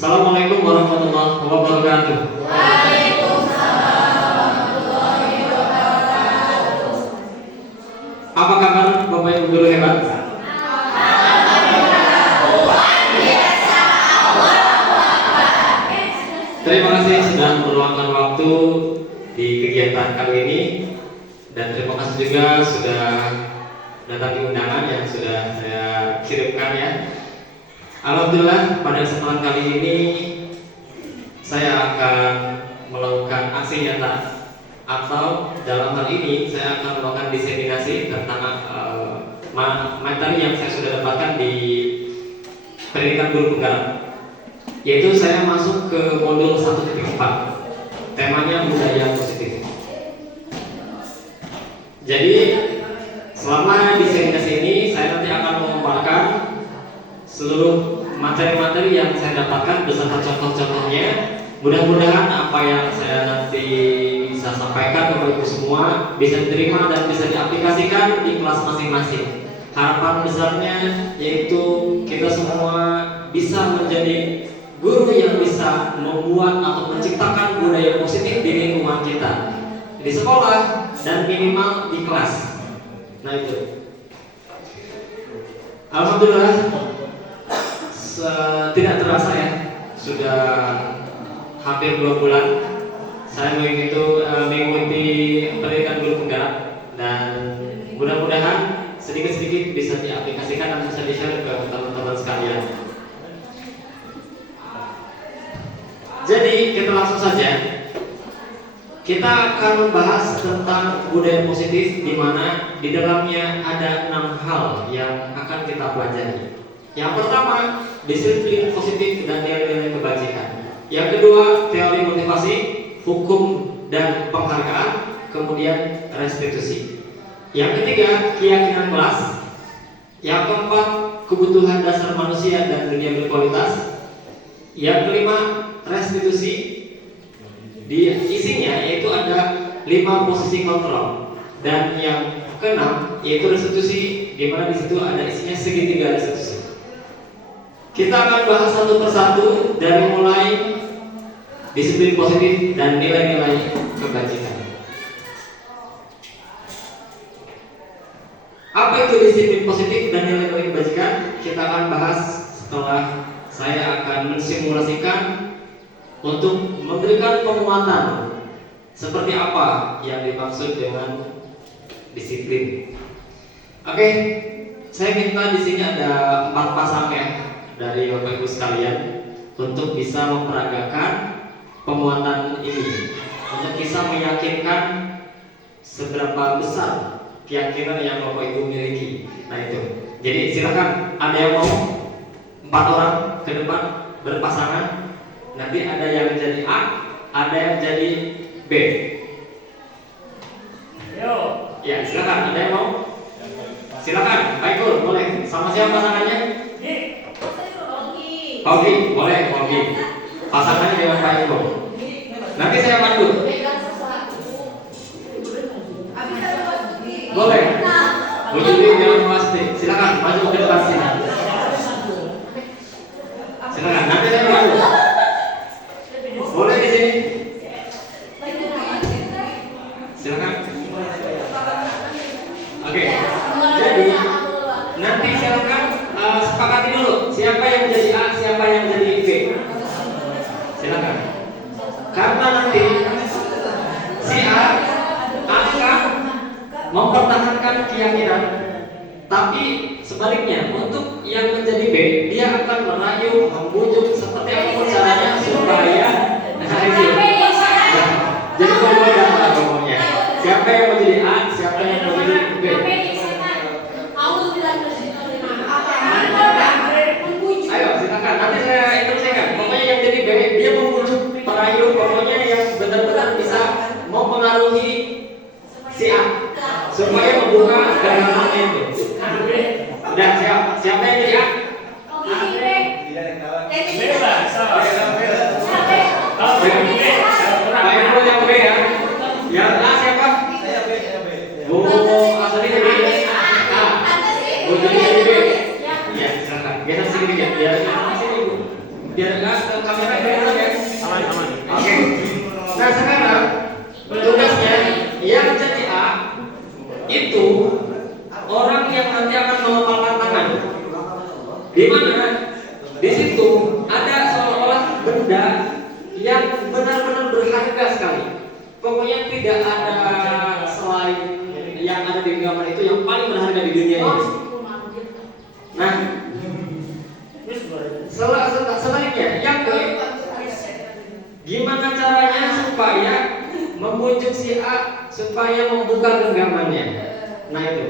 Assalamualaikum warahmatullahi wabarakatuh. Waalaikumsalam warahmatullahi wabarakatuh. Apa kabar Bapak Ibu guru hebat? Terima kasih sudah meluangkan waktu di kegiatan kali ini, dan terima kasih juga sudah datang di undangan yang sudah saya kirimkan ya. Alhamdulillah pada kesempatan kali ini saya akan melakukan aksi nyata, atau dalam hal ini saya akan melakukan diseminasi tentang materi yang saya sudah dapatkan di pendidikan guru penggarap, yaitu saya masuk ke modul 1.4, temanya budaya positif. Jadi selama diseminasi ini saya nanti akan memaparkan seluruh materi-materi yang saya dapatkan beserta contoh-contohnya. Mudah-mudahan apa yang saya nanti bisa sampaikan kepada Ibu semua bisa diterima dan bisa diaplikasikan di kelas masing-masing. Harapan besarnya yaitu kita semua bisa menjadi guru yang bisa membuat atau menciptakan budaya positif di lingkungan kita, di sekolah dan minimal di kelas. Nah itu, alhamdulillah tidak terasa ya, sudah hampir 2 bulan saya mengikuti pendidikan guru penggarap, dan mudah-mudahan sedikit-sedikit bisa diaplikasikan dan bisa di-share ke teman-teman sekalian. Jadi kita langsung saja. Kita akan membahas tentang budaya positif, di mana di dalamnya ada 6 hal yang akan kita pelajari. Yang pertama, disiplin positif dan nilai-nilai kebajikan. Yang kedua, teori motivasi, hukum dan penghargaan, kemudian restitusi. Yang ketiga, keyakinan kelas. Yang keempat, kebutuhan dasar manusia dan dunia berkualitas. Yang kelima, restitusi. Di isinya yaitu ada 5 posisi kontrol, dan yang keenam yaitu restitusi, di mana di situ ada isinya segitiga restitusi. Kita akan bahas satu persatu dari mulai disiplin positif dan nilai-nilai kebajikan. Apa itu disiplin positif dan nilai-nilai kebajikan? Kita akan bahas setelah saya akan mensimulasikan untuk memberikan penguatan seperti apa yang dimaksud dengan disiplin. Oke, saya minta di sini ada 4 pasang ya dari Bapak Ibu sekalian untuk bisa memperagakan penguatan ini, untuk bisa meyakinkan seberapa besar keyakinan yang Bapak Ibu miliki. Nah itu, jadi silakan, ada yang mau 4 orang ke depan berpasangan. Nanti ada yang jadi A, ada yang jadi B. Yo. Ya silakan, ada yang mau? Silakan, Pak Ikul, boleh. Sama siapa pasangannya? Oke, boleh, oke. Pasangannya dengan Pak Ikul. Nanti saya pandu. Boleh. Bu Juli jangan pasti. Silakan maju ke depan sini. Silakan, nanti saya pandu. Boleh di sini. Silakan. Oke. Jadi nanti silakan sepakati dulu siapa yang menjadi A, siapa yang menjadi B. Silakan. Karena nanti si A akan mempertahankan keyakinan, tapi sebaliknya untuk yang menjadi B, dia akan merayu, membujuk seperti apapun caranya supaya itu. Jadi pokoknya pokoknya siapa yang menjadi A, siapa yang menjadi B. Ayo silakan, nanti saya instruksikan. Pokoknya yang jadi B, dia membujuk, merayu, pokoknya yang benar-benar bisa mempengaruhi si A supaya membuka gerakannya itu. Udah siap? Siapa yang jadi A? Baik dulu yang B ya. Yang A siapa? Bu Asri jadi A. Bu jadi B. Ya silakan. Geser sedikit ya. Biar sini Bu. biar nggak ke kamera kelihatan ya. Aman. Oke. Nah sekarang tugasnya yang jadi A itu orang yang nanti akan melemparkan tangan. Di mana di situ ada seolah-olah benda yang benar-benar berharga sekali. Pokoknya tidak ada selain yang ada di gambar itu yang paling berharga di dunia ini. Nah, selanjutnya yang ke gimana caranya supaya membujuk si A supaya membuka genggamannya. Nah itu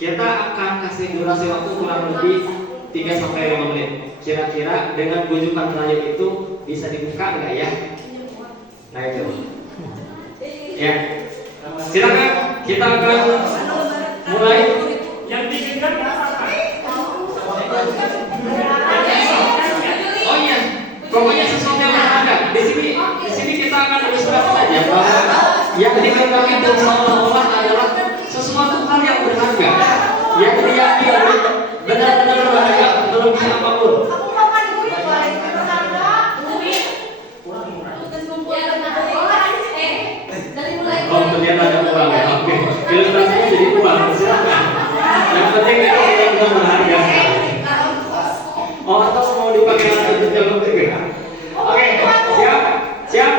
kita akan kasih durasi waktu kurang lebih 3-5 menit. Kira-kira dengan bujukan terakhir itu bisa dibuka nggak ya? Nah itu ya, silakan kita akan mulai. Yang digenggam apa? Oh iya, pokoknya sesuatu yang berharga. Di sini kita akan ilustrasi saja bahwa yang digenggam itu seolah-olah adalah sesuatu hal yang berharga, yang diyakini benar-benar berharga, melebihi apapun. Oh ternyata ada uang ya. Oke, ilustrasinya jadi uang. Silakan. Yang penting itu benar-benar berharga. Oh atau mau dipakai lagi untuk jalur juga? Oke, siap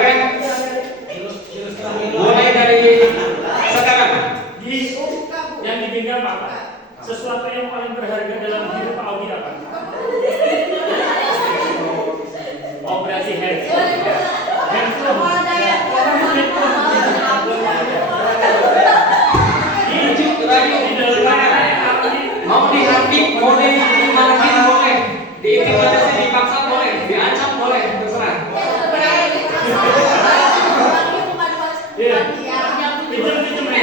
ya. Mulai dari sekarang. Yang digenggam apa? Sesuatu yang paling berharga dalam hidup Pak Augie apa? Oh berarti handphone. Mau dihardik, mau dimarahin boleh, diintimidasi, dipaksa boleh, diancam boleh, terserah. Boleh ya? Dibujuk, dihardik.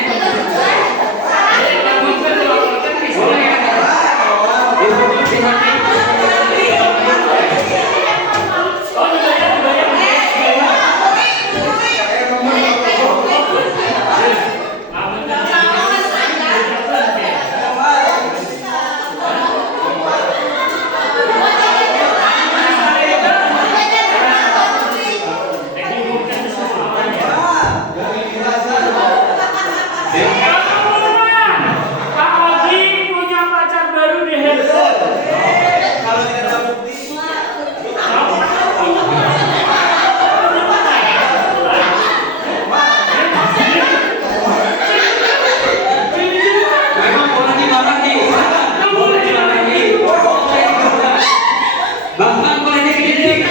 Bahkan boleh dikritik.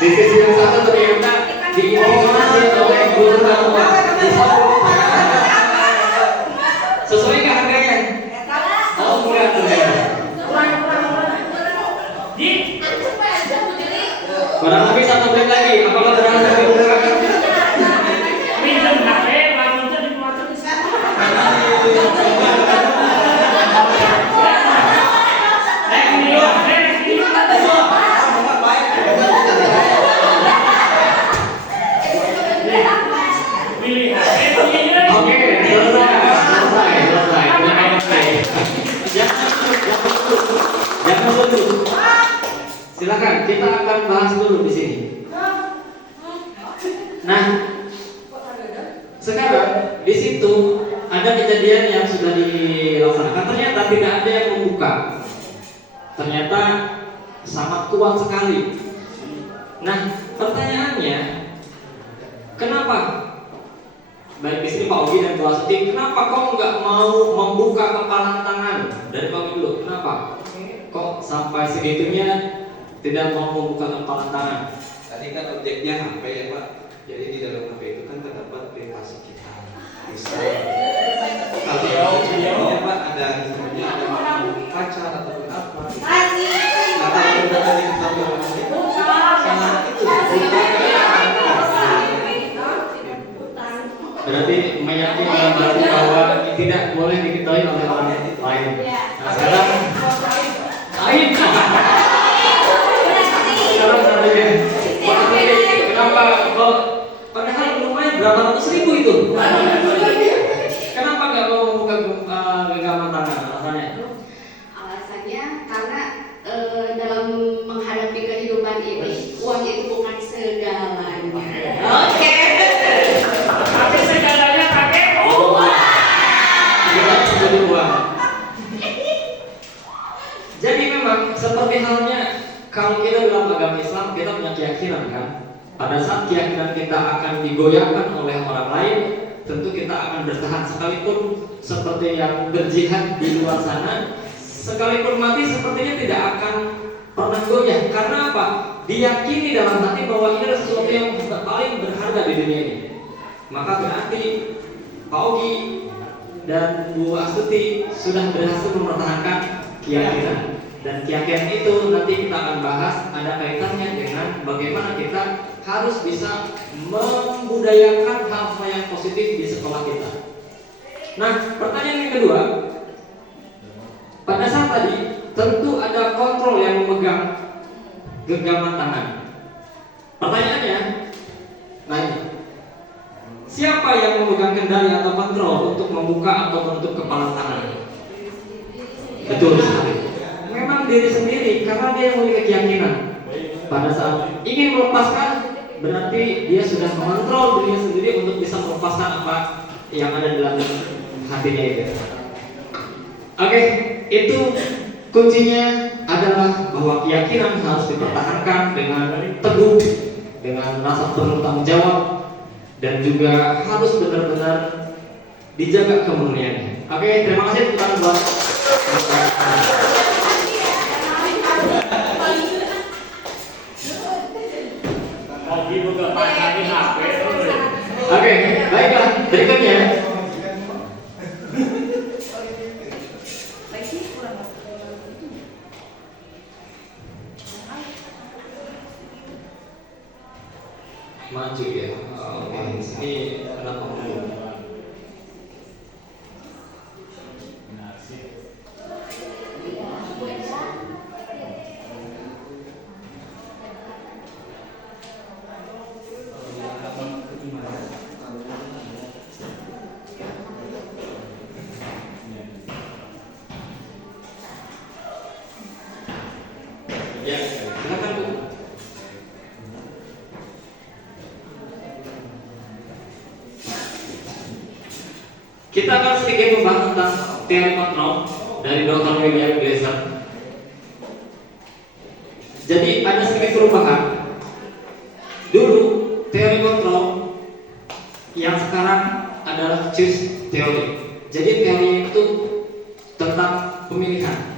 Di sisi yang satu ternyata diintimidasi oleh guru kamu. Sesuai nggak harganya? Oh enggak ternyata. Kurang lebih 1 menit lagi. Apakah berhasil dibuka? Pinjam HP, lalunya dimacet di sana. Oke, selesai. Jangan dulu. Silakan, kita akan bahas dulu di sini. Nah, sekarang di situ ada kejadian yang sudah dilaksanakan. Ternyata tidak ada yang membuka. Ternyata sangat kuat sekali. Nah, pertanyaannya, kenapa? Baik di sini Pak Augie dan Bu Asti, kenapa kok nggak mau membuka kepalan tangan? Dari Pak Augie dulu, kenapa? Kok sampai segitunya tidak mau membuka kepalan tangan? Tadi kan objeknya HP ya Pak. Jadi di dalam HP itu kan terdapat privasi kita. Bisa. Kalau videonya Pak ada misalnya ada pacar ataupun apa. Nah kalau udah tadi diketahui oleh sangat itu. Berarti meyakini dalam hati bahwa tidak boleh diketahui oleh orang lain. Nah sekarang, lain. Sekarang kenapa kok padahal lumayan berapa ratus ini uang itu bukan segalanya. Oke. Tapi segalanya pakai uang. Bukan sebagai uang. Jadi memang seperti halnya kalau kita dalam agama Islam kita punya keyakinan kan. Pada saat keyakinan kita akan digoyahkan oleh orang lain, tentu kita akan bertahan sekalipun seperti yang berjihad di luar sana, sekalipun mati sepertinya tidak akan pernah goyah. Karena apa? Diyakini dalam hati bahwa ini adalah sesuatu yang paling berharga di dunia ini. Maka berarti Pak Ogi dan Bu Astuti sudah berhasil mempertahankan keyakinan. Dan keyakinan itu nanti kita akan bahas ada kaitannya dengan bagaimana kita harus bisa membudayakan hal-hal yang positif di sekolah kita. Nah, pertanyaan yang kedua, pada saat tadi tentu ada kontrol yang memegang genggaman tangan. Pertanyaannya, nah ini, siapa yang memegang kendali atau kontrol untuk membuka atau menutup kepala tangan? Betul sekali. Memang diri sendiri karena dia yang memiliki keyakinan. Pada saat ingin melepaskan, berarti dia sudah mengontrol dirinya sendiri untuk bisa melepaskan apa yang ada dalam hatinya itu. Oke, itu kuncinya adalah bahwa keyakinan harus dipertahankan dengan teguh, dengan rasa bertanggung jawab, dan juga harus benar-benar dijaga kemurniannya. Oke, terima kasih teman buat. Lagi buka pakai HP. Oke, baiklah. Berikutnya, maju ya. Oke, ini kenapa mundur? Ya, silakan Bu. Kita akan sedikit membahas tentang teori kontrol dari Dr. William Glasser. Jadi ada sedikit perubahan. Dulu teori kontrol yang sekarang adalah choose teori. Jadi teori itu tentang pemilihan.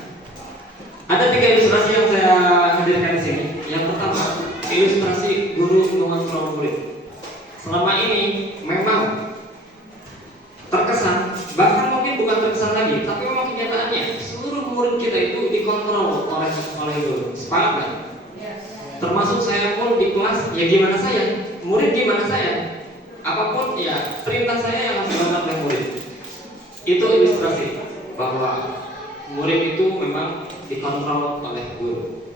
Ada 3 ilustrasi yang saya hadirkan di sini. Yang pertama, ilustrasi guru mengontrol murid. Selama ini memang terkesan, bahkan mungkin bukan terkesan lagi, tapi memang kenyataannya seluruh murid kita itu dikontrol oleh guru. Sepakat kan? Termasuk saya pun di kelas, ya gimana saya? Murid gimana saya? Apapun ya perintah saya yang harus dilakukan oleh murid. Itu ilustrasi bahwa murid itu memang dikontrol oleh guru.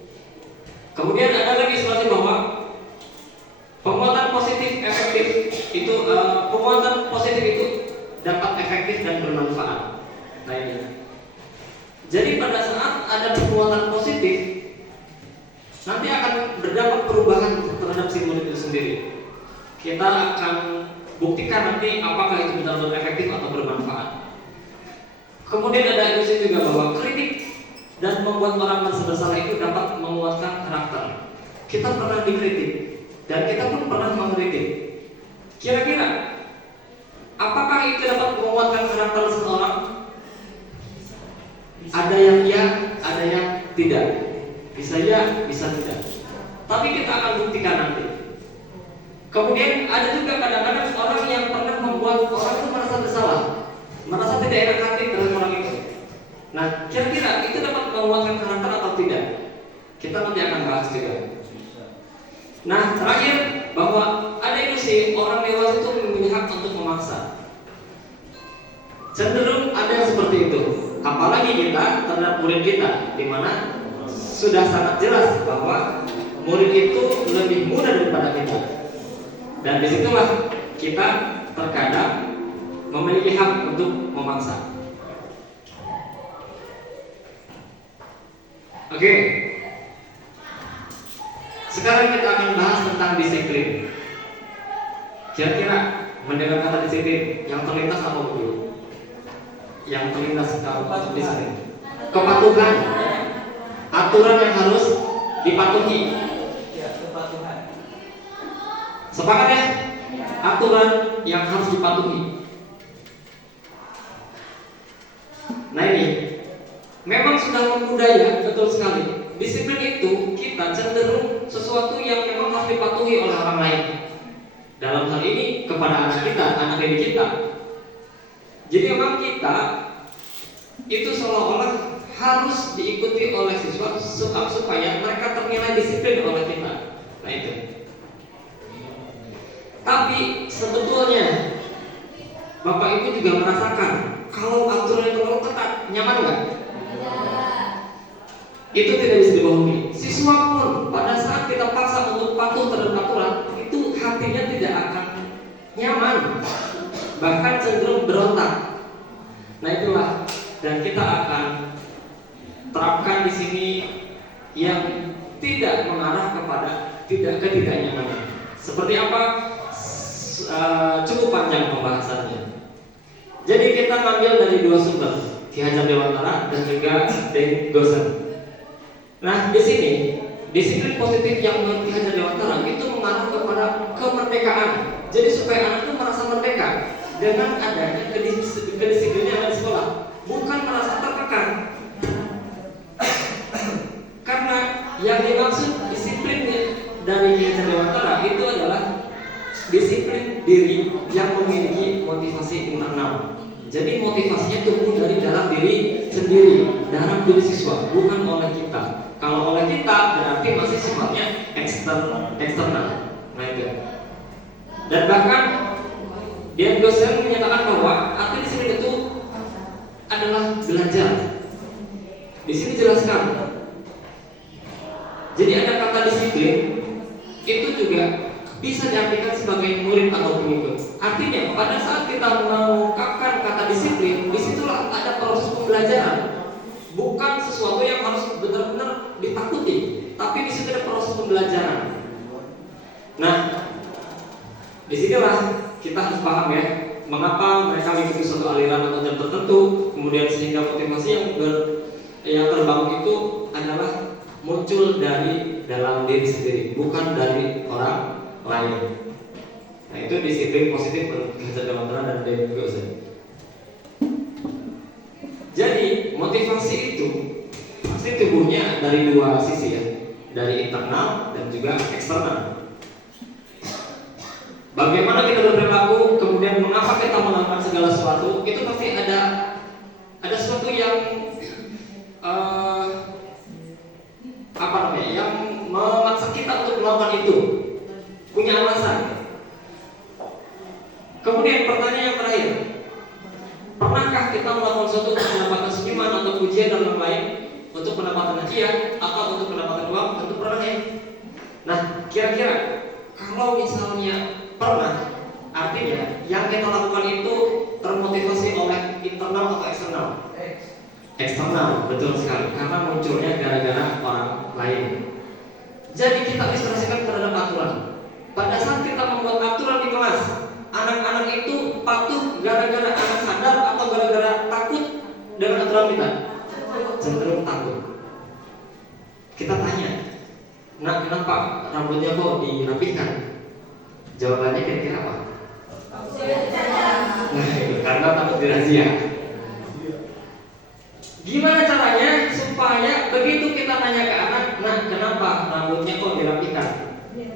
Kemudian ada lagi ilustrasi bahwa penguatan positif efektif itu penguatan positif itu dapat efektif dan bermanfaat. Nah ini. Jadi pada saat ada penguatan positif, nanti akan berdampak perubahan terhadap si murid itu sendiri. Kita akan buktikan nanti apakah itu benar-benar efektif atau bermanfaat. Kemudian ada ilustrasi juga bahwa kritik dan membuat orang merasa bersalah itu dapat menguatkan karakter. Kita pernah dikritik dan kita pun pernah mengkritik. Kira-kira apakah itu dapat menguatkan karakter seseorang? Ada yang iya, ada yang tidak. Bisa ya, bisa tidak. Tapi kita akan buktikan nanti. Kemudian ada juga kadang-kadang orang yang pernah membuat orang itu merasa bersalah, merasa tidak enak hati terhadap orang itu. Nah, kira-kira itu dapat menguatkan karakter atau tidak? Kita nanti akan bahas juga. Nah, terakhir bahwa ada ilusi orang dewasa itu memiliki hak untuk memaksa. Cenderung ada yang seperti itu. Apalagi kita terhadap murid kita, di mana sudah sangat jelas bahwa murid itu lebih muda daripada kita. Dan disitulah kita terkadang memiliki hak untuk memaksa. Oke. Sekarang kita akan bahas tentang disiplin. Kira-kira mendengar kata disiplin yang terlintas apa dulu? Yang terlintas kalau disiplin, kepatuhan, aturan yang harus dipatuhi. Sepakat ya? Aturan yang harus dipatuhi. Nah ini memang sudah membudaya, betul sekali. Disiplin itu kita cenderung sesuatu yang memang harus dipatuhi oleh orang lain. Dalam hal ini kepada anak kita, anak didik kita. Jadi memang kita itu seolah-olah harus diikuti oleh siswa supaya mereka ternilai disiplin oleh kita. Nah itu. Tapi sebetulnya Bapak Ibu juga merasakan kalau aturan itu terlalu ketat, nyaman nggak? Itu tidak bisa dibohongi. Siswa pun pada saat kita paksa untuk patuh terhadap aturan, itu hatinya tidak akan nyaman, bahkan cenderung berontak. Nah itulah, dan kita akan terapkan di sini yang tidak mengarah kepada ketidaknyamanan. Seperti apa? Cukup panjang pembahasannya. Jadi kita ngambil dari dua sumber, Ki Hajar Dewantara dan juga Deng Gosen. Nah di sini disiplin positif yang menurut Ki Hajar Dewantara itu mengarah kepada kemerdekaan. Jadi supaya anak itu merasa merdeka dengan adanya kedisiplinan di sekolah, bukan merasa tertekan. Karena yang dimaksud disiplin dari Ki Hajar Dewantara itu adalah disiplin diri yang memiliki motivasi internal. Jadi motivasinya tumbuh dari dalam diri sendiri, dalam diri siswa, bukan oleh kita. Kalau oleh kita berarti masih sifatnya eksternal. Nah itu. Dan bahkan Deng Gosen menyatakan bahwa arti disiplin itu adalah belajar. Di sini jelaskan. Jadi ada kata disiplin itu juga bisa diartikan sebagai murid atau pengikut. Artinya pada saat kita mengungkapkan kata disiplin, disitulah ada proses pembelajaran, bukan sesuatu yang harus benar-benar ditakuti, tapi di situ ada proses pembelajaran. Nah, disinilah kita harus paham ya, mengapa mereka mengikuti suatu aliran atau jam tertentu, kemudian sehingga motivasi yang terbangun itu adalah muncul dari dalam diri sendiri, bukan dari orang lain. Nah itu disiplin positif menurut Ki Hajar Dewantara dan Deng Gosen. Jadi motivasi itu pasti tumbuhnya dari dua sisi ya, dari internal dan juga eksternal. Bagaimana kita berperilaku, kemudian mengapa kita melakukan segala sesuatu, itu pasti ada sesuatu yang yang memaksa kita untuk melakukan itu, punya alasan. Kemudian pertanyaan yang terakhir, pernahkah kita melakukan sesuatu untuk mendapatkan senyuman atau pujian dan lain-lain, untuk mendapatkan hadiah atau untuk mendapatkan uang? Tentu pernah ya. Nah kira-kira kalau misalnya pernah, artinya yang kita lakukan itu termotivasi oleh internal atau eksternal? Eksternal, betul sekali, karena munculnya gara-gara orang lain. Jadi kita ilustrasikan terhadap aturan. Pada saat kita membuat aturan di kelas, anak-anak itu patuh gara-gara anak sadar atau gara-gara takut dengan aturan kita? Cenderung takut. Kita tanya, nah kenapa rambutnya kok dirapikan? Jawabannya kira-kira apa? Nah itu karena takut dirazia. Gimana caranya supaya begitu kita nanya ke anak, nah kenapa rambutnya kok dirapikan?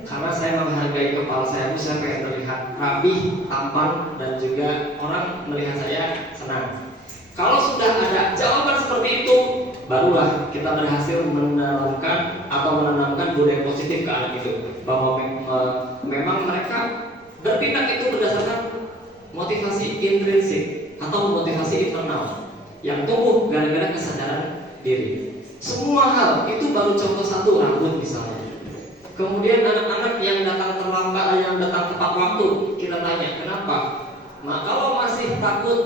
Karena saya menghargai kepala saya pengen terlihat rapi, tampan, dan juga orang melihat saya senang. Kalau sudah ada jawaban seperti itu, barulah kita berhasil menanamkan atau menanamkan budaya positif ke anak itu, bahwa memang mereka bertindak itu berdasarkan motivasi intrinsik atau motivasi internal yang tumbuh gara-gara kesadaran diri. Semua hal itu baru contoh satu, rambut misalnya. Kemudian anak-anak yang datang terlambat, yang datang tepat waktu, kita tanya kenapa? Nah kalau masih takut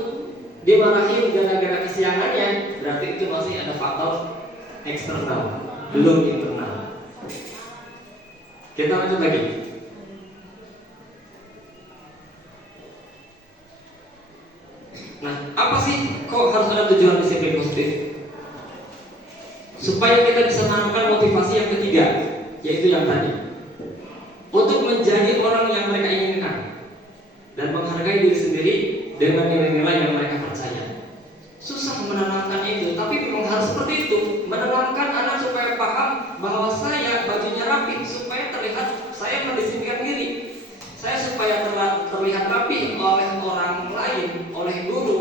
dimarahin gara-gara kesiangannya, berarti itu masih ada faktor eksternal, belum internal. Kita lanjut lagi. Nah, apa sih kok harus ada tujuan disiplin positif? Supaya kita bisa menanamkan motivasi yang ketiga, yaitu yang tadi, untuk menjadi orang yang mereka inginkan dan menghargai diri sendiri dengan nilai-nilai yang mereka percaya. Susah menanamkan itu, tapi memang harus seperti itu. Menanamkan anak supaya paham bahwa saya bajunya rapi, supaya terlihat saya mendisiplinkan diri. Saya supaya terlihat rapi oleh orang lain, oleh guru.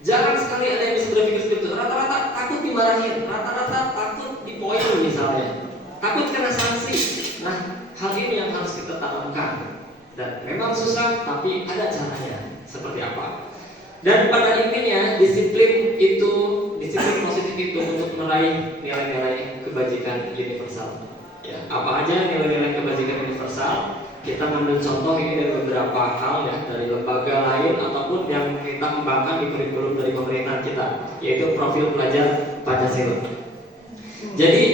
Jarang sekali ada yang bisa berpikir seperti itu. Rata-rata takut dimarahin, rata-rata takut dipoin misalnya, takut kena sanksi. Nah, hal ini yang harus kita tanamkan. Dan memang susah, tapi ada caranya. Seperti apa? Dan pada intinya disiplin positif itu untuk meraih nilai-nilai kebajikan universal. Ya, apa aja nilai-nilai kebajikan universal? Kita ngambil contoh ini dari beberapa hal ya, dari lembaga lain ataupun yang kita kembangkan di kurikulum dari pemerintahan kita, yaitu profil pelajar Pancasila. Jadi,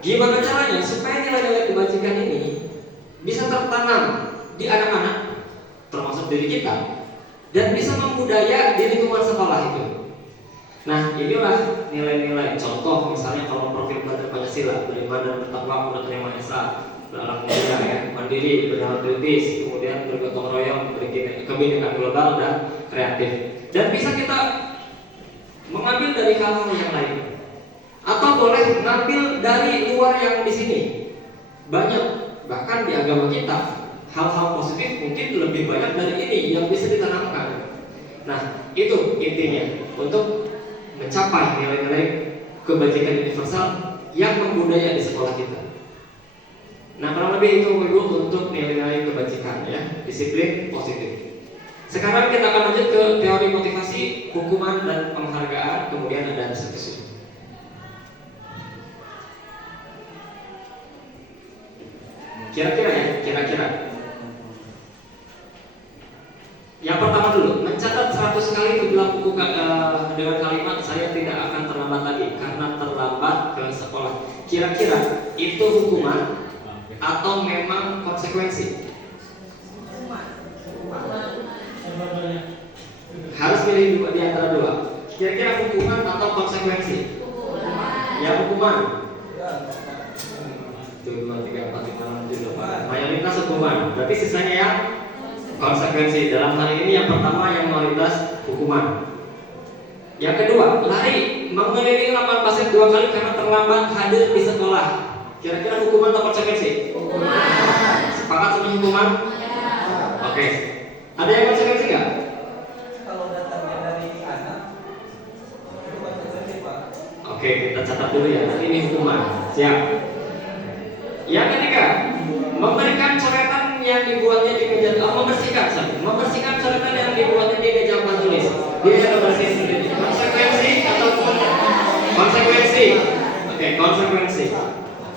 gimana caranya supaya nilai-nilai kebajikan ini bisa tertanam di anak-anak, termasuk diri kita, dan bisa membudaya di lingkungan sekolah itu. Nah, inilah nilai-nilai contoh, misalnya kalau profil pelajar Pancasila, beriman dan bertakwa kepada Tuhan Yang Maha Esa, berlaku mulia, ya, mandiri, bernama kritis, kemudian bergotong royong, kebinekaan global dan kreatif. Dan bisa kita mengambil dari hal-hal yang lain, atau boleh mengambil dari luar yang di sini. Banyak, bahkan di agama kita, hal-hal positif mungkin lebih banyak dari ini yang bisa ditanamkan. Nah, itu intinya untuk mencapai nilai-nilai kebajikan universal yang membudaya di sekolah kita. Nah, kurang lebih itu Ibu untuk nilai-nilai kebajikan ya, disiplin positif. Sekarang kita akan lanjut ke teori motivasi, hukuman dan penghargaan, kemudian ada seterusnya. Kira-kira ya, kira-kira. Yang pertama dulu, mencatat 100 kali di dalam buku dengan kalimat saya tidak akan terlambat lagi karena terlambat ke sekolah. Kira-kira itu hukuman atau memang konsekuensi? Harus pilih di antara dua. Kira-kira hukuman atau konsekuensi? Ya, hukuman. 1, 2, 3, 4, 5, 6, 7, 8. Mayoritas hukuman. Berarti sisanya yang konsekuensi. Dalam hal ini yang pertama yang mayoritas hukuman. Yang kedua, lari mengelilingi lapangan basket 2 kali karena terlambat hadir di sekolah. Kira-kira hukuman atau konsekuensi? Hukuman. Sepakat sama hukuman? Ya. Oke. Ada yang konsekuensi nggak? Kalau datangnya dari anak, itu konsekuensi Pak. Oke, kita catat dulu ya. Ini hukuman. Siap. Yang ketiga, memberikan coretan yang dibuatnya di meja, membersihkan coretan yang dibuatnya di meja tulis. Dia yang bersih sendiri. Konsekuensi atau konsekuensi? Oke, konsekuensi.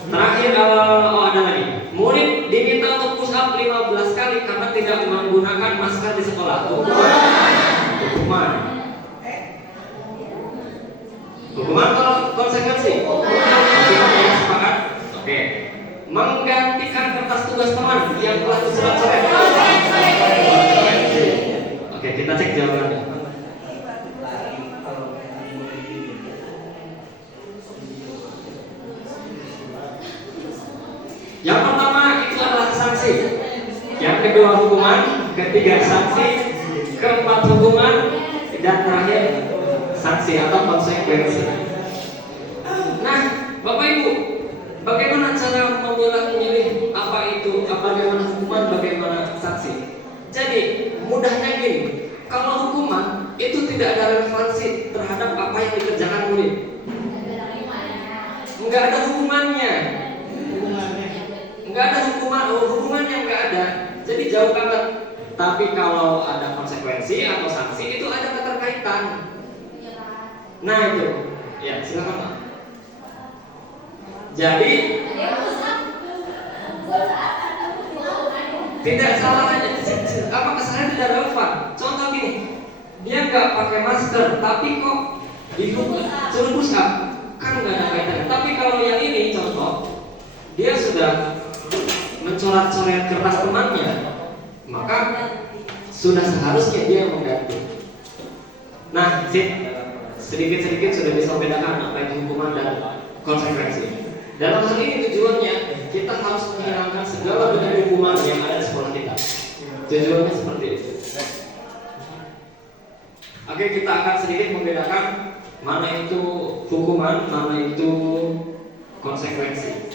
Terakhir, ada lagi. Murid diminta untuk push up 15 kali karena tidak menggunakan masker di sekolah. Hukuman. Hukuman atau konsekuensi? Hukuman. Sepakat? Oke. Menggantikan kertas tugas teman yang telah dicoret-coret. Oke, kita cek jawabannya. Yang pertama itu adalah sanksi. Yang kedua hukuman, ketiga sanksi, keempat hukuman, dan terakhir sanksi atau konsekuensi. Nah, Bapak Ibu, bagaimana cara memilih apa itu, bagaimana hukuman, bagaimana sanksi? Jadi mudahnya gini, kalau hukuman itu tidak ada relevansi terhadap apa yang dikerjakan murid. Enggak ada hukumannya. Enggak ada hukumannya enggak ada. Jadi jauh banget. Tapi kalau ada konsekuensi atau sanksi itu ada keterkaitan. Nah itu, ya silakan Pak. Jadi tidak salah aja, apa kesalahan tidak relevan. Contoh gini, dia nggak pakai masker, tapi kok dihukum suruh push up, kan nggak ada kaitannya. Tapi kalau yang ini contoh, mencoret-coret kertas temannya, maka sudah seharusnya dia mengganti. Nah, sedikit-sedikit sudah bisa membedakan apa itu hukuman dan konsekuensi. Dalam hal ini tujuannya kita harus menghilangkan segala bentuk hukuman yang ada di sekolah kita. Tujuannya seperti itu. Oke, kita akan sedikit membedakan mana itu hukuman, mana itu konsekuensi.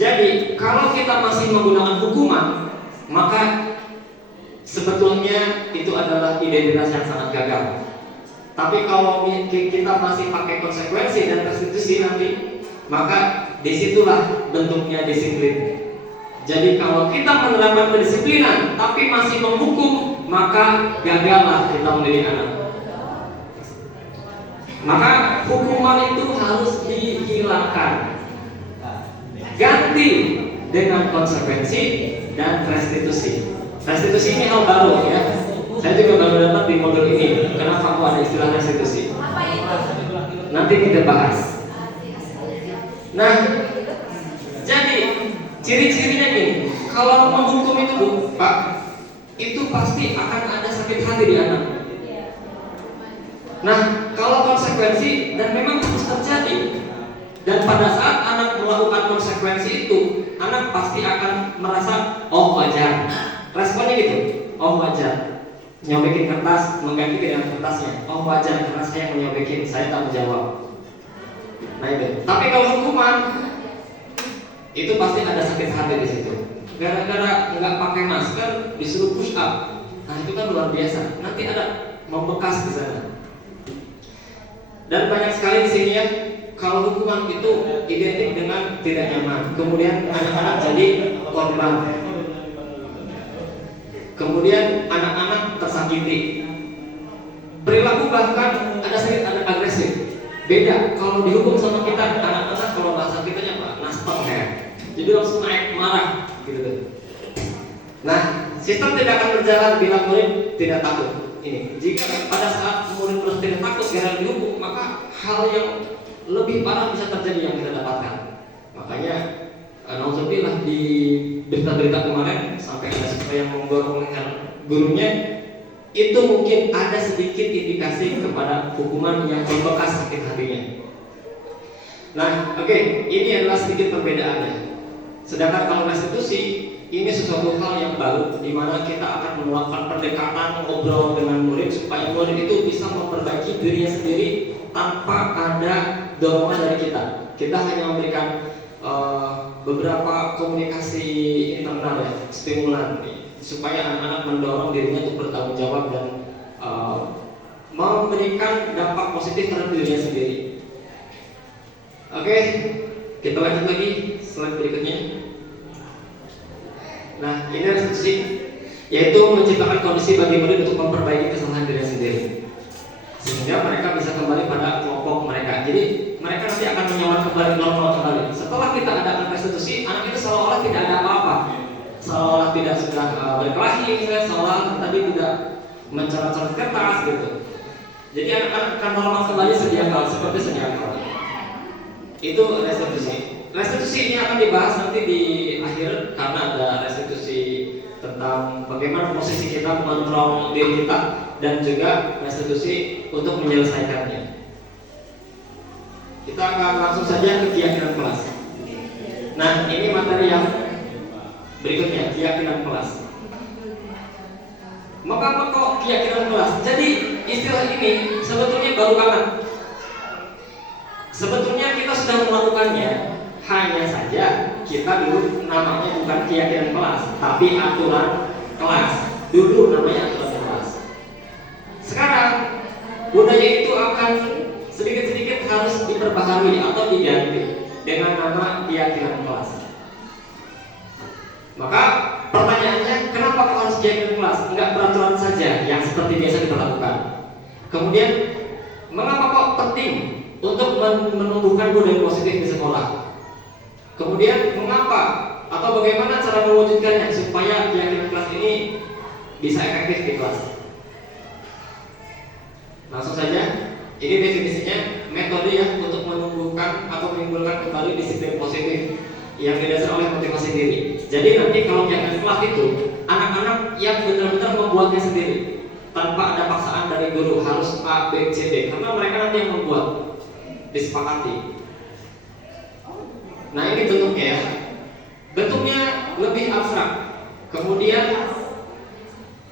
Jadi, kalau kita masih menggunakan hukuman, maka sebetulnya itu adalah identitas yang sangat gagal. Tapi kalau kita masih pakai konsekuensi dan restitusi nanti, maka disitulah bentuknya disiplin. Jadi kalau kita menerapkan kedisiplinan tapi masih menghukum, maka gagallah kita mendidik anak. Maka hukuman itu harus dihilangkan, ganti dengan konsekuensi dan restitusi. Restitusi ini hal baru ya. Saya juga baru dapat di modul ini. Kenapa kok ada istilah restitusi? Nanti kita bahas. Nah, jadi ciri-cirinya gini. Kalau menghukum itu, Pak, itu pasti akan ada sakit hati di anak. Nah, kalau konsekuensi dan memang harus terjadi. Dan pada saat anak melakukan konsekuensi itu, anak pasti akan merasa, oh wajar. Responnya gitu, oh wajar. Nyobekin kertas, mengganti dengan kertasnya. Oh wajar, karena saya yang menyobekin, saya tanggung jawab. Nah itu. Tapi kalau hukuman, itu pasti ada sakit hati di situ. Gara-gara nggak pakai masker, disuruh push up. Nah itu kan luar biasa. Nanti ada membekas di sana. Dan banyak sekali di sini ya. Kalau hukuman itu identik dengan tidak nyaman, kemudian anak-anak jadi korban, kemudian anak-anak tersakiti, perilaku bahkan ada sedikit ada agresif. Beda kalau dihukum sama kita, anak-anak kalau bahasa kitanya apa? Nastar ya. Jadi langsung naik marah, gitu tuh. Nah, sistem tidak akan berjalan bila murid tidak takut. Ini, jika pada saat murid terus tidak takut gara-gara dihukum, maka hal yang lebih parah bisa terjadi yang kita dapatkan. Makanya nauzubillah di berita-berita kemarin sampai ada siswa yang menggorong leher gurunya, itu mungkin ada sedikit indikasi kepada hukuman yang membekas sakit hatinya. Nah, oke, ini adalah sedikit perbedaannya. Sedangkan kalau restitusi ini sesuatu hal yang baru, di mana kita akan melakukan pendekatan ngobrol dengan murid supaya murid itu bisa memperbaiki dirinya sendiri tanpa ada dorongan dari kita. Kita hanya memberikan beberapa komunikasi internal ya, stimulan supaya anak-anak mendorong dirinya untuk bertanggung jawab dan memberikan dampak positif terhadap dirinya sendiri. Oke, kita lanjut lagi slide berikutnya. Nah, ini restitusi, yaitu menciptakan kondisi bagi murid untuk memperbaiki kesalahan dirinya sendiri, sehingga mereka bisa kembali pada kelompok mereka. Jadi mereka nanti akan menyaman kembali normal kembali. Setelah kita adakan restitusi, anak itu seolah-olah tidak ada apa-apa, seolah tidak sudah berkelahi, seolah tadi tidak mencoret-coret kertas gitu. Jadi anak-anak akan normal kembali sedia kala, seperti sedia kala. Itu restitusi. Restitusi ini akan dibahas nanti di akhir, karena ada restitusi tentang bagaimana posisi kita mengontrol diri kita dan juga restitusi untuk menyelesaikannya. Kita akan langsung saja ke keyakinan kelas. Nah, ini materi yang berikutnya, keyakinan kelas. Mengapa kok keyakinan kelas? Jadi istilah ini sebetulnya baru banget. Sebetulnya kita sudah melakukannya, hanya saja kita dulu namanya bukan keyakinan kelas, tapi aturan kelas. Dulu namanya aturan kelas. Sekarang budaya itu akan sedikit-sedikit harus diperbaharui atau diganti dengan nama keyakinan kelas. Maka pertanyaannya, kenapa kok harus keyakinan kelas? Enggak peraturan saja yang seperti biasa diperlakukan. Kemudian, mengapa kok penting untuk menumbuhkan budaya positif di sekolah? Kemudian, mengapa atau bagaimana cara mewujudkannya supaya keyakinan kelas ini bisa efektif di kelas? Langsung saja, ini definisinya, metode ya untuk menumbuhkan memunculkan kembali disiplin positif yang didasarkan oleh motivasi diri. Jadi nanti kalau kegiatan kelas itu anak-anak yang benar-benar membuatnya sendiri tanpa ada paksaan dari guru harus A, B, C, D, karena mereka nanti yang membuat, disepakati. Nah ini bentuknya ya, bentuknya lebih abstrak. Kemudian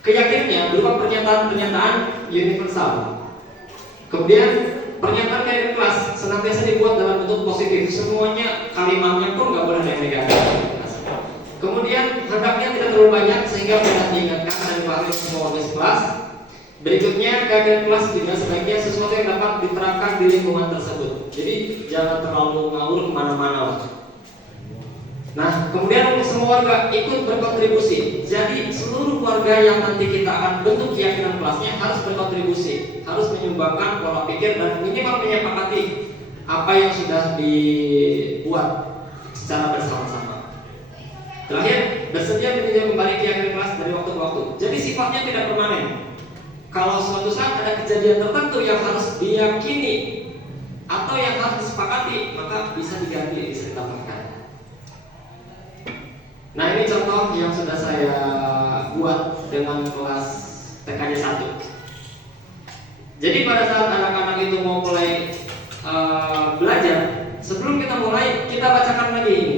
keyakinannya berupa pernyataan-pernyataan universal. Kemudian pernyataan kegiatan kelas senantiasa dibuat dalam bentuk positif, semuanya kalimatnya pun nggak boleh ada yang negatif. Kemudian hendaknya tidak terlalu banyak sehingga mudah diingatkan dan dipahami semua warga kelas. Berikutnya kegiatan kelas juga sebaiknya sesuatu yang dapat diterapkan di lingkungan tersebut. Jadi jangan terlalu ngawur kemana-mana. Nah, kemudian untuk semua warga ikut berkontribusi. Jadi seluruh warga yang nanti kita akan bentuk keyakinan kelasnya harus berkontribusi, harus menyumbangkan pola pikir dan minimal menyepakati apa yang sudah dibuat secara bersama-sama. Terakhir, bersedia meninjau kembali keyakinan kelas dari waktu ke waktu. Jadi sifatnya tidak permanen. Kalau suatu saat ada kejadian tertentu yang harus diyakini atau yang harus disepakati, maka bisa diganti, bisa ditambahkan. Nah ini contoh yang sudah saya buat dengan kelas TKJ 1. Jadi pada saat anak-anak itu mau mulai belajar, sebelum kita mulai, kita bacakan lagi ini.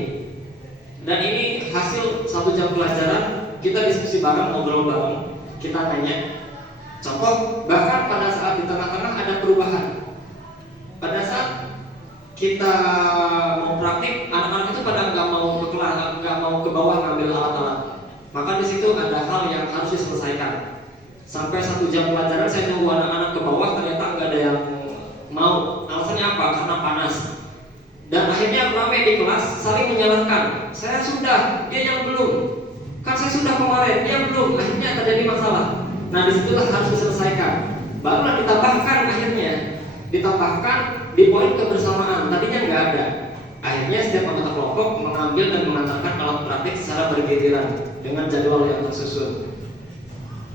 Dan ini hasil 1 jam pelajaran, kita diskusi bareng, ngobrol bareng, kita tanya. Contoh, bahkan pada saat di tengah-tengah ada perubahan. Pada saat kita mau praktik, anak-anak itu pada nggak mau ke kelas, nggak mau ke bawah ngambil alat-alat. Maka di situ ada hal yang harus diselesaikan. Sampai 1 jam pelajaran saya nunggu anak-anak ke bawah, ternyata nggak ada yang mau. Alasannya apa? Karena panas. Dan akhirnya ramai di kelas saling menyalahkan. Saya sudah, dia yang belum. Kan saya sudah kemarin, dia belum. Akhirnya terjadi masalah. Nah disitulah harus diselesaikan. Barulah ditambahkan akhirnya, ditambahkan di poin kebersamaan. Tadinya nggak ada. Akhirnya setiap anggota kelompok mengambil dan mengantarkan alat praktik secara bergiliran dengan jadwal yang tersusun.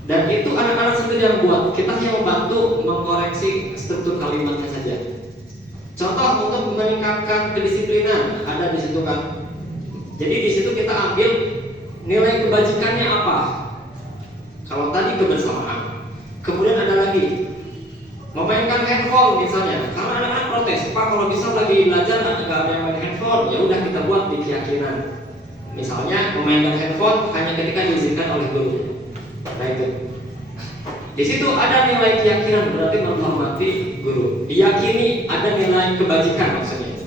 Dan itu anak-anak sendiri yang buat. Kita hanya membantu mengkoreksi struktur kalimatnya saja. Contoh untuk meningkatkan kedisiplinan ada di situ kan. Jadi di situ kita ambil nilai kebajikannya apa. Kalau tadi kebersamaan, kemudian ada lagi memainkan handphone misalnya. Karena anak-anak protes, Pak kalau bisa lagi belajar nggak ada yang main handphone, ya udah kita buat di keyakinan. Misalnya memainkan handphone hanya ketika diizinkan oleh guru. Nah itu. Di situ ada nilai keyakinan berarti menghormati guru. Diyakini ada nilai kebajikan maksudnya.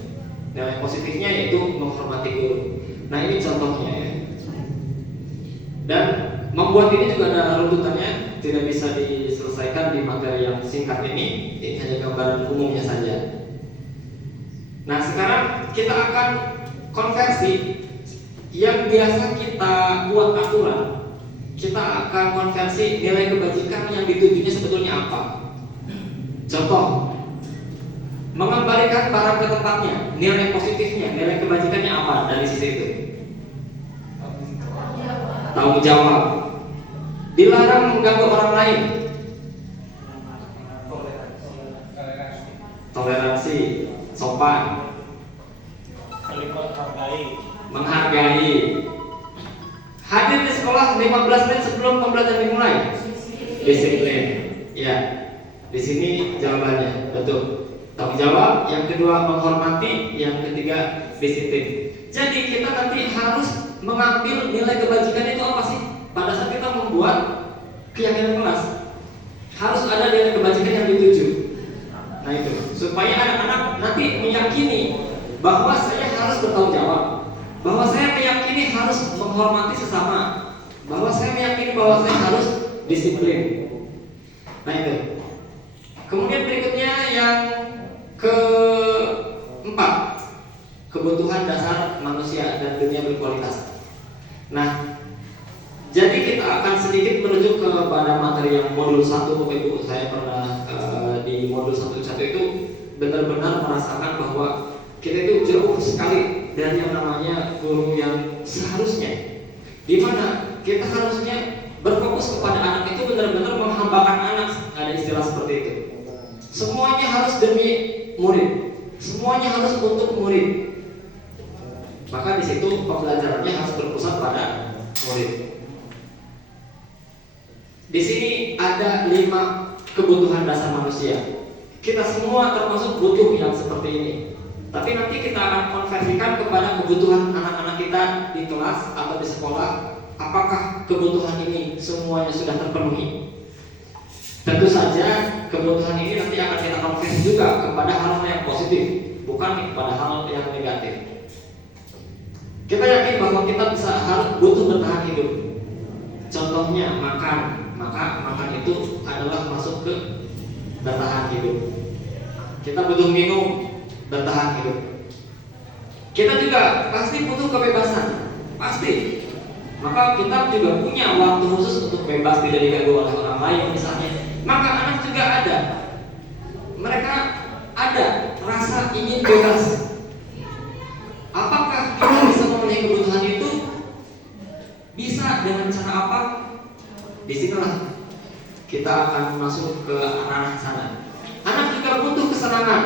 Nilai positifnya yaitu menghormati guru. Nah ini contohnya ya. Dan membuat ini juga ada runtutannya, tidak bisa diselesaikan di materi yang singkat ini. Ini hanya gambaran umumnya saja. Nah sekarang kita akan konversi yang biasa kita buat aturan. Kita akan konversi nilai kebajikan yang ditujunya sebetulnya apa. Contoh, mengembalikan barang ke tempatnya, nilai positifnya, nilai kebajikannya apa dari sisi itu? Tanggung jawab. Dilarang mengganggu orang lain. Toleransi, sopan. Saling menghargai. Menghargai. Hadir di sekolah 15 menit sebelum pembelajaran dimulai. Disiplin. Ya. Di sini jawabannya betul. Tanggung jawab, yang kedua menghormati, yang ketiga disiplin. Jadi kita nanti harus mengambil nilai kebajikan itu apa sih? Pada saat kita membuat keyakinan kelas, harus ada nilai kebajikan yang dituju. Nah itu, supaya anak-anak nanti meyakini bahwa saya harus bertanggung jawab, bahwa saya meyakini harus menghormati sesama, bahwa saya meyakini bahwa saya harus disiplin. Nah itu. Kemudian berikutnya yang keempat, kebutuhan dasar manusia dan dunia berkualitas. Nah, jadi kita akan sedikit merujuk kepada materi yang modul 1 Bapak Ibu. Saya pernah di modul 1 itu benar-benar merasakan bahwa kita itu jauh sekali dari yang namanya guru yang seharusnya. Di mana kita harusnya berfokus kepada anak itu benar-benar menghambakan anak, ada istilah seperti itu. Semuanya harus demi murid. semuanya harus untuk murid. Maka di situ pembelajarannya harus berpusat pada murid. Di sini ada 5 kebutuhan dasar manusia. Kita semua termasuk butuh yang seperti ini. Tapi nanti kita akan konversikan kepada kebutuhan anak-anak kita di kelas atau di sekolah. Apakah kebutuhan ini semuanya sudah terpenuhi? Tentu saja kebutuhan ini nanti akan kita konversi juga kepada hal-hal yang positif, bukan kepada hal yang negatif. Kita yakin bahwa kita harus butuh bertahan hidup. Contohnya makan, maka makan itu adalah masuk ke bertahan hidup. Kita butuh minum, bertahan hidup. Kita juga pasti butuh kebebasan, pasti. Maka kita juga punya waktu khusus untuk bebas, tidak diganggu oleh orang lain misalnya. Maka anak juga ada, mereka ada rasa ingin bebas. Apakah kita bisa memenuhi kebutuhan itu? Bisa dengan cara apa? Disinilah kita akan masuk ke ranah sana. Anak juga butuh kesenangan,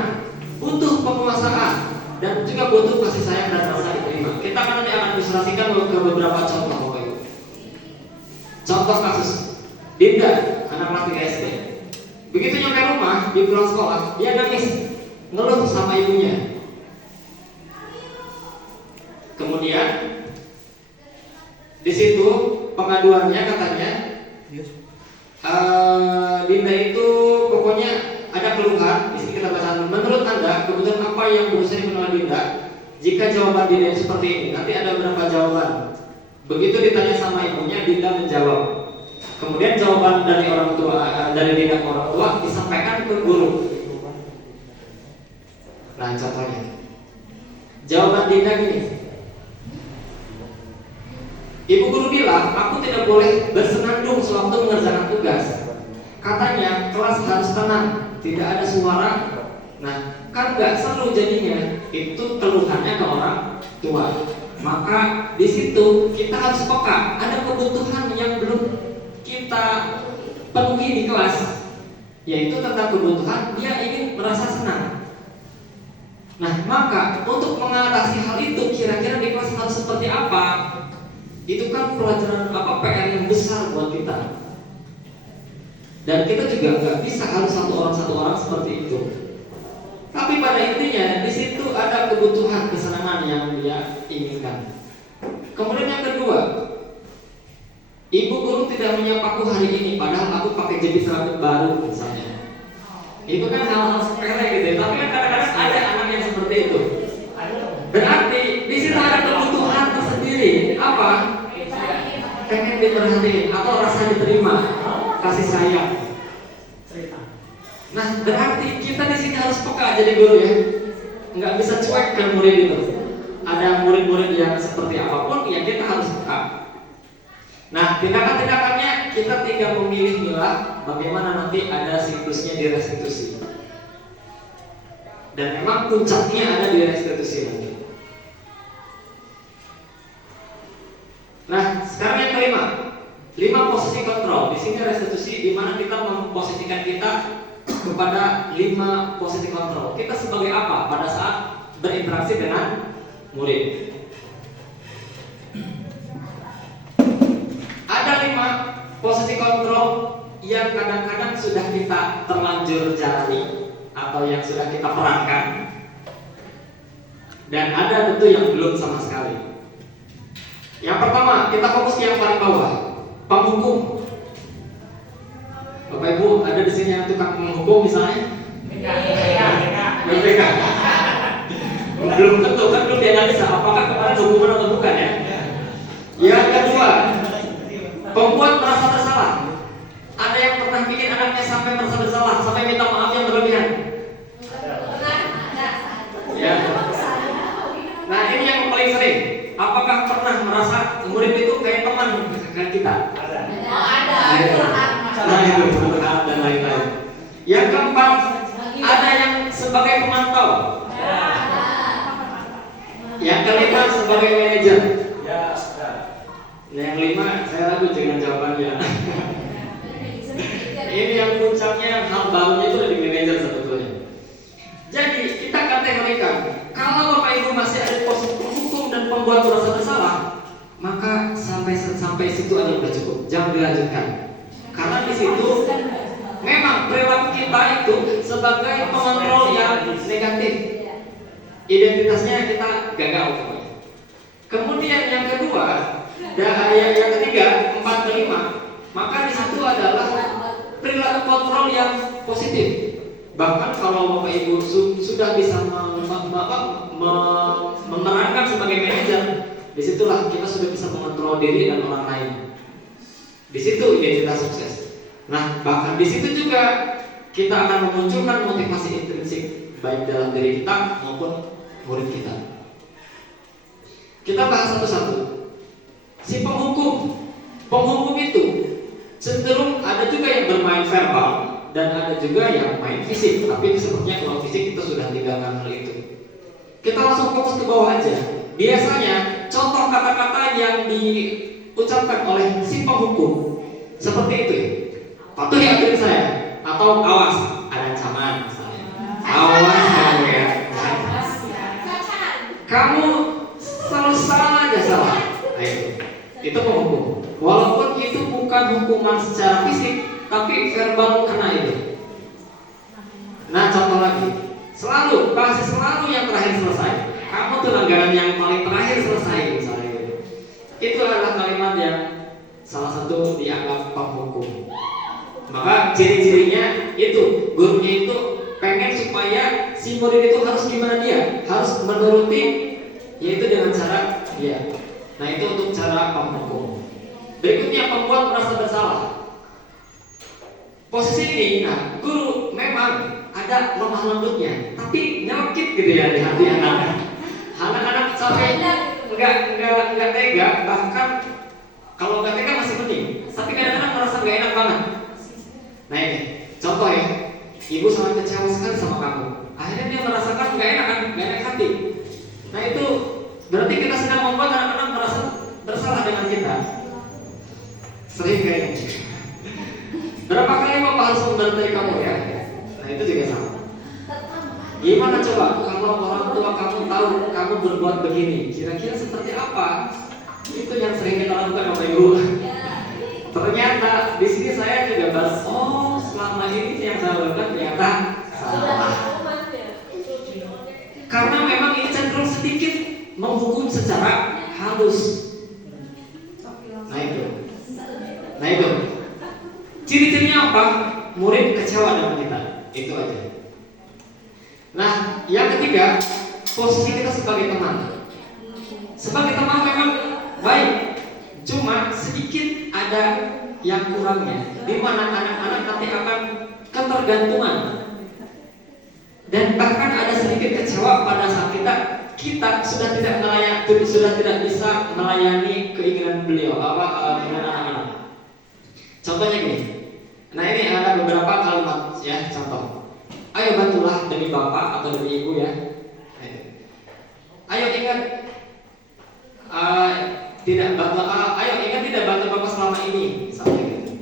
butuh penguasaan, dan juga butuh kasih sayang dan rasa diterima. Kita nanti akan ilustrasikan ke beberapa contoh Bapak Ibu. Contoh kasus Dinda, anak kelas 3 SD. Begitu nyampe rumah di pulang sekolah, dia nangis, ngeluh sama ibunya. Kemudian di situ pengaduannya katanya Dinda itu pokoknya ada keluhan. Di sini kita baca, menurut Anda kebutuhan apa yang berusaha dipenuhi Dinda? Jika jawaban Dinda seperti ini, nanti ada beberapa jawaban. Begitu ditanya sama ibunya, Dinda menjawab. Kemudian jawaban dari orang tua, dari Dinda ke orang tua disampaikan ke guru. Nah contohnya, jawaban Dinda gini. Ibu guru bilang, aku tidak boleh bersenandung sewaktu mengerjakan tugas. Katanya kelas harus tenang, tidak ada suara. Nah, kan nggak seru jadinya. Itu keluhannya ke orang tua. Maka di situ kita harus peka. Ada kebutuhan yang belum kita penuhi di kelas, yaitu tentang kebutuhan dia ingin merasa senang. Nah, maka untuk mengatasi hal itu, kira-kira di kelas harus seperti apa? Itu kan pelajaran PR yang besar buat kita. Dan kita juga nggak bisa harus satu orang seperti itu. Tapi pada intinya di situ ada kebutuhan kesenangan yang dia inginkan. Kemudian yang kedua, ibu guru tidak menyapaku hari ini, padahal aku pakai jepit rambut baru misalnya. Itu kan hal-hal sepele gitu ya. Tapi kan kadang-kadang ada anak yang seperti itu. Berarti di situ ada kebutuhan tersendiri. Apa? Pengen diperhatiin atau rasa diterima, kasih sayang. Nah, berarti kita di sini harus peka jadi guru ya. Nggak bisa cuek ke murid itu. Ada murid-murid yang seperti apapun, ya kita harus peka. Nah, tindakan-tindakannya kita tinggal memilih-milah bagaimana nanti ada siklusnya di restitusi. Dan memang puncaknya ada di restitusi nanti. Nah, sekarang yang kelima, 5 posisi kontrol. Di sini restitusi di mana kita memposisikan kita kepada 5 posisi kontrol. Kita sebagai apa pada saat berinteraksi dengan murid? Ada 5 posisi kontrol yang kadang-kadang sudah kita terlanjur jalani atau yang sudah kita perankan, dan ada tentu yang belum sama sekali. Yang pertama, kita fokus yang paling bawah, penghukum. Bapak Ibu, ada di sini yang tukang menghukum misalnya? BPK. Belum tentu kan belum dianalisa apakah kemarin hukuman atau bukan ya. Yang kedua, pembuat merasa bersalah. Ada yang pernah bikin anaknya sampai merasa bersalah, sampai minta maaf yang berlebihan? Ya. Nah, ini yang paling sering. Apakah pernah merasa murid itu kayak teman dengan kita? Nah, itu berharap dan lain-lain. Yang keempat, ada yang sebagai pemantau. Yang kelima sebagai manajer. Yang kelima, saya ragu dengan jawabannya. Ini yang puncaknya hal barunya itu di manajer sebetulnya. Jadi kita kategori sebagai pengontrol yang negatif. Identitasnya kita gagal pokoknya. Kemudian yang kedua, yang ketiga, 4 ke 5, maka di situ adalah perilaku kontrol yang positif. Bahkan kalau Bapak Ibu sudah bisa memerankan sebagai manajer, disitulah kita sudah bisa mengontrol diri dan orang lain. Di situ identitas sukses. Nah, bahkan di situ juga kita akan memunculkan motivasi intrinsik baik dalam diri kita maupun murid kita. Kita bahas satu-satu. Si penghukum itu cenderung ada juga yang bermain verbal dan ada juga yang main fisik. Tapi sepertinya kalau fisik kita sudah tinggalkan hal itu. Kita langsung fokus ke bawah aja. Biasanya contoh kata-kata yang diucapkan oleh si penghukum seperti itu ya. Patuhi aturan saya, atau awas ada ancaman misalnya. Awas kamu ya. Kamu selalu salah aja salah. Nah, itu penghukum. Walaupun itu bukan hukuman secara fisik, tapi verbal kena itu. Nah, contoh lagi. Pasti selalu yang terakhir selesai. Kamu tuh langganan yang paling terakhir selesai misalnya gitu. Itu adalah kalimat yang salah satu dianggap penghukum. Maka ciri-cirinya itu, gurunya itu pengen supaya si murid itu harus gimana dia, harus menuruti, yaitu dengan cara dia. Nah, itu untuk cara penghukum. Berikutnya, pembuat merasa bersalah. Posisi ini, nah, guru memang ada lemah lembutnya, tapi nyelkit gitu ya di hati anak-anak. Anak-anak sampai nggak tega, bahkan kalau nggak tega masih penting, tapi kadang-kadang merasa nggak enak banget. Nah ini, contoh ya, ibu sangat kecewa sekali sama kamu. Akhirnya dia merasakan nggak enak kan, nggak enak hati. Nah itu berarti kita sedang membuat anak-anak merasa bersalah dengan kita. Sering kayaknya. Berapa kali Bapak harus membantai kamu ya? Nah itu juga sama. Gimana coba kalau orang tua kamu tahu kamu berbuat begini, kira-kira seperti apa? Itu yang sering kita lakukan Bapak Ibu. Ternyata di sini saya juga bahas, selama ini yang saya lakukan ternyata salah. Karena memang ini cenderung sedikit menghukum secara halus. Nah itu. Ciri-cirinya apa? Murid kecewa dengan kita. Itu aja. Nah, yang ketiga, posisi kita sebagai teman. Sebagai teman memang baik, cuma sedikit ada yang kurangnya, di mana anak-anak nanti akan ketergantungan dan bahkan ada sedikit kecewa pada saat kita sudah tidak bisa melayani keinginan beliau dengan anak-anak. Contohnya gini. Nah ini ada beberapa kalimat ya, contoh. Ayo bantulah demi bapak atau demi ibu ya. Ayo ingat ayo ingat tidak bantu bapak selama ini, misalnya gitu.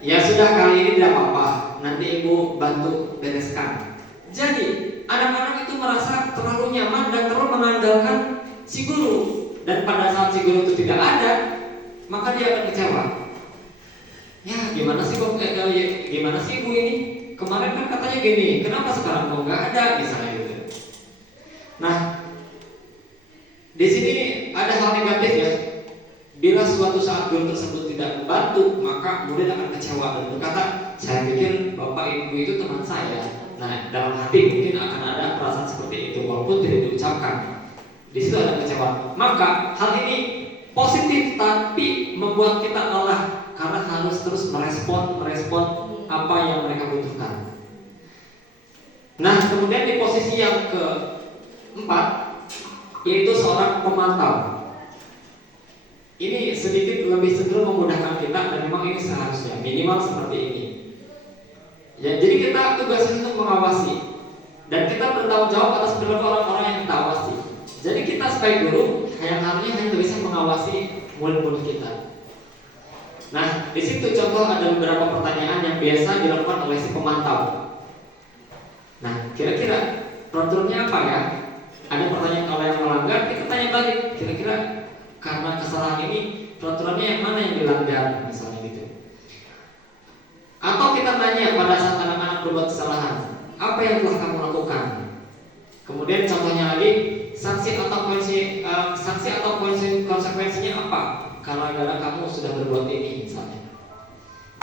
Ya sudah, kali ini tidak apa-apa, nanti ibu bantu bereskan. Jadi anak-anak itu merasa terlalu nyaman dan terlalu mengandalkan si guru, dan pada saat si guru itu tidak ada, maka dia akan kecewa. Ya gimana sih gimana sih ibu ini? Kemarin kan katanya gini, kenapa sekarang mau nggak ada, misalnya gitu. Nah, di sini ada hal negatif ya. Bila suatu saat guru tersebut tidak membantu, maka murid akan kecewa dan berkata, saya pikir bapak ibu itu teman saya. Nah, dalam hati mungkin akan ada perasaan seperti itu, walaupun tidak diucapkan. Di situ ada kecewa. Maka hal ini positif, tapi membuat kita lelah karena harus terus merespon apa yang mereka butuhkan. Nah, kemudian di posisi yang keempat, yaitu seorang pemantau. Ini sedikit lebih cenderung memudahkan kita, dan memang ini seharusnya minimal seperti ini. Ya, jadi kita tugasnya untuk mengawasi, dan kita bertanggung jawab atas perilaku orang-orang yang kita awasi. Jadi kita sebagai guru yang harusnya hanya bisa mengawasi murid-murid kita. Nah, di situ contoh ada beberapa pertanyaan yang biasa dilakukan oleh si pemantau. Nah, kira-kira peraturannya apa ya? Ada pertanyaan kalau yang melanggar, kita tanya balik. Kira-kira karena kesalahan ini peraturannya yang mana yang dilanggar, misalnya gitu. Atau kita tanya pada saat anak-anak berbuat kesalahan, apa yang telah kamu lakukan? Kemudian contohnya lagi, sanksi atau konsekuensinya apa kalau kamu sudah berbuat ini misalnya.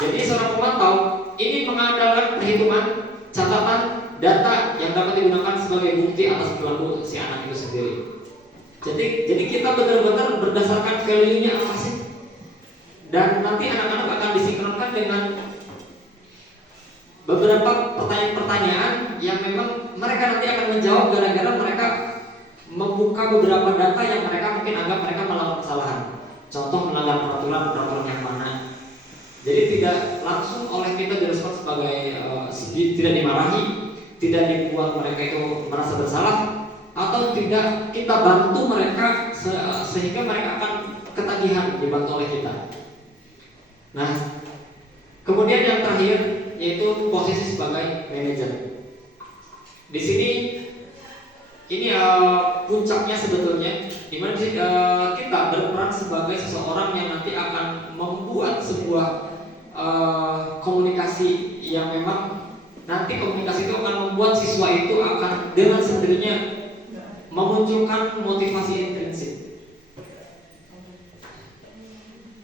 Jadi seorang pemantau ini mengandalkan perhitungan, catatan, data yang dapat digunakan sebagai bukti atas perilaku si anak itu sendiri. Jadi kita benar-benar berdasarkan value-nya apa sih? Dan nanti anak-anak akan disinkronkan dengan beberapa pertanyaan-pertanyaan yang memang mereka nanti akan menjawab gara-gara mereka membuka beberapa data yang mereka mungkin anggap mereka melakukan kesalahan. Contoh melanggar peraturan yang mana. Jadi tidak langsung oleh kita direspon sebagai tidak dimarahi, tidak dibuat mereka itu merasa bersalah, atau tidak kita bantu mereka sehingga mereka akan ketagihan dibantu oleh kita. Nah, kemudian yang terakhir yaitu posisi sebagai manajer. Di sini ini puncaknya sebetulnya, di mana kita berperan sebagai seseorang yang nanti akan membuat sebuah komunikasi yang memang nanti komunikasi itu akan membuat siswa itu akan dengan sendirinya memunculkan motivasi intrinsik.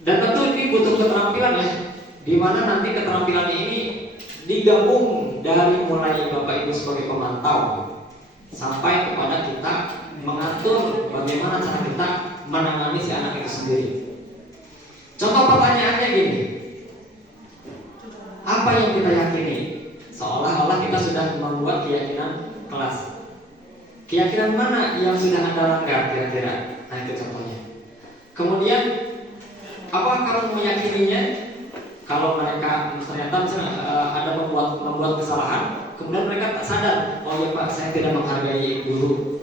Dan tentu ini butuh keterampilan ya, di mana nanti keterampilan ini digabung dari mulai Bapak Ibu sebagai pemantau sampai kepada kita mengatur bagaimana cara kita menangani si anak itu sendiri. Contoh pertanyaannya gini, apa yang kita yakini? Seolah-olah kita sudah membuat keyakinan kelas. Keyakinan mana yang sudah Anda langgar kira-kira? Nah itu contohnya. Kemudian, apakah kamu meyakininya? Kalau mereka ternyata misalnya ada membuat kesalahan, kemudian mereka tak sadar, oh ya Pak, saya tidak menghargai guru.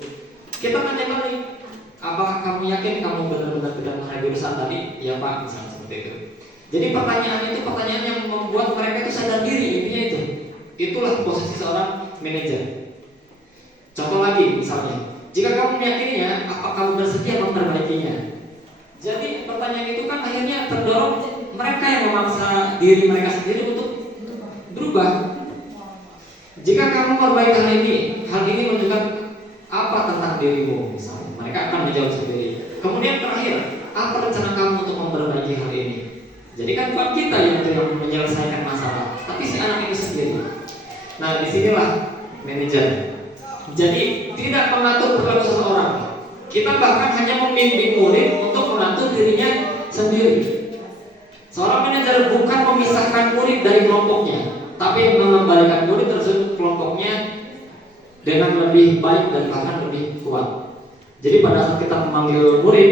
Kita tanya balik, apakah kamu yakin kamu benar-benar tidak menghargai guru saat tadi? Ya Pak, misalnya seperti itu. Jadi pertanyaan itu pertanyaan yang membuat mereka itu sadar diri, intinya itu. Itulah posisi seorang manajer. Contoh lagi misalnya, jika kamu meyakininya, apa kamu bersedia memperbaikinya? Jadi pertanyaan itu kan akhirnya terdorong mereka yang memaksa diri mereka sendiri untuk berubah. Jika kamu memperbaiki hal ini menunjukkan apa tentang dirimu, misalnya mereka akan menjawab sendiri. Kemudian terakhir, apa rencana kamu untuk memperbaiki hal ini? Jadi kan bukan kita yang menyelesaikan masalah, tapi si anak itu sendiri. Nah disinilah manajer. Jadi tidak mengatur perilaku seseorang. Kita bahkan hanya membimbing murid untuk mengatur dirinya sendiri. Seorang manajer bukan memisahkan murid dari kelompoknya, tapi mengembalikan murid tersebut kelompoknya dengan lebih baik dan bahkan lebih kuat. Jadi pada saat kita memanggil murid,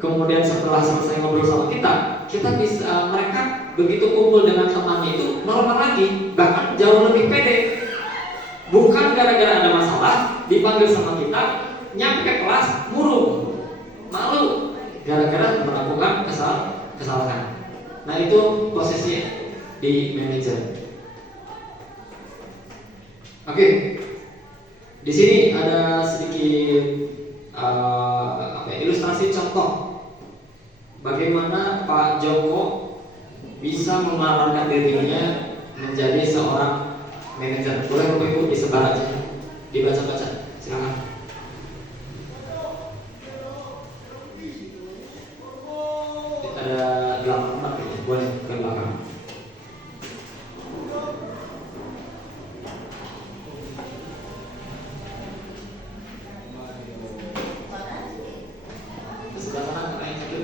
kemudian setelah selesai ngobrol sama kita bisa mereka begitu kumpul dengan temannya itu normal lagi, bahkan jauh lebih pede. Bukan gara-gara ada masalah dipanggil sama kita, nyampe ke kelas murung, malu gara-gara melakukan kesalahan. Nah itu posisi di manajer. Oke, di sini ada sedikit ilustrasi contoh bagaimana Pak Joko bisa memerankan dirinya menjadi seorang manajer. Boleh Bapak Ibu disebar aja, dibaca-baca, silakan. Ada 8 tempat ya, boleh ke belakang. Sebelah sana ada yang satu.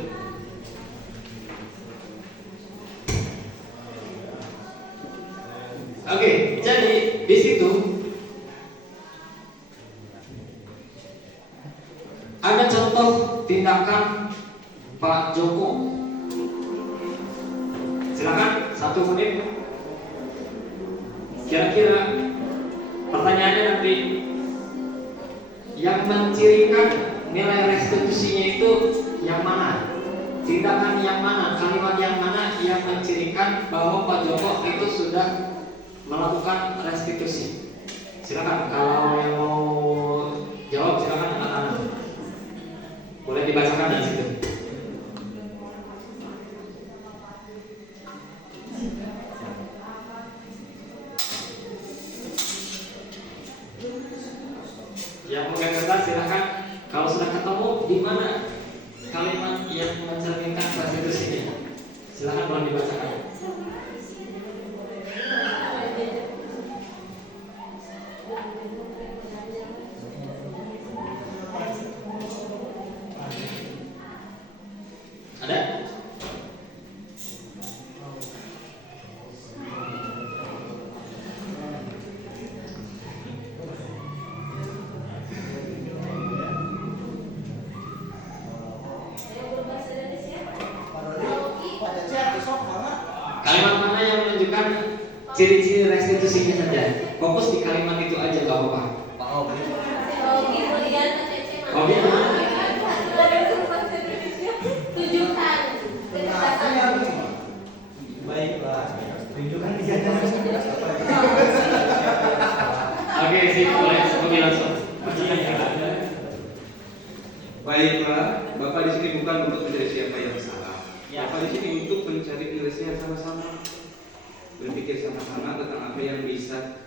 Oke, jadi di situ ada contoh tindakan Pak Joko. Silakan 1 menit. Kira-kira pertanyaannya nanti yang mencirikan nilai restitusinya itu yang mana? Tindakan yang mana? Kalimat yang mana yang mencirikan bahwa Pak Joko itu sudah melakukan restitusi? Silakan, kalau yang mau jawab silakan angkat tangan. Boleh dibacakan dari situ. Yang megang kertas silahkan. Kalau sudah ketemu di mana kalimat yang mencerminkan konstitusinya, silahkan boleh dibacakan. Ada? Kalimat mana yang menunjukkan ciri-ciri restitusinya saja? Fokus di kalimat itu aja, gak apa-apa. Oke, Tunjukkan ketegasan. Baiklah. oke, sip, boleh. Oke, langsung. Baiklah, Bapak di sini bukan untuk mencari siapa yang salah. Bapak di sini untuk mencari penyelesaian sama-sama. Berpikir sama-sama tentang apa yang bisa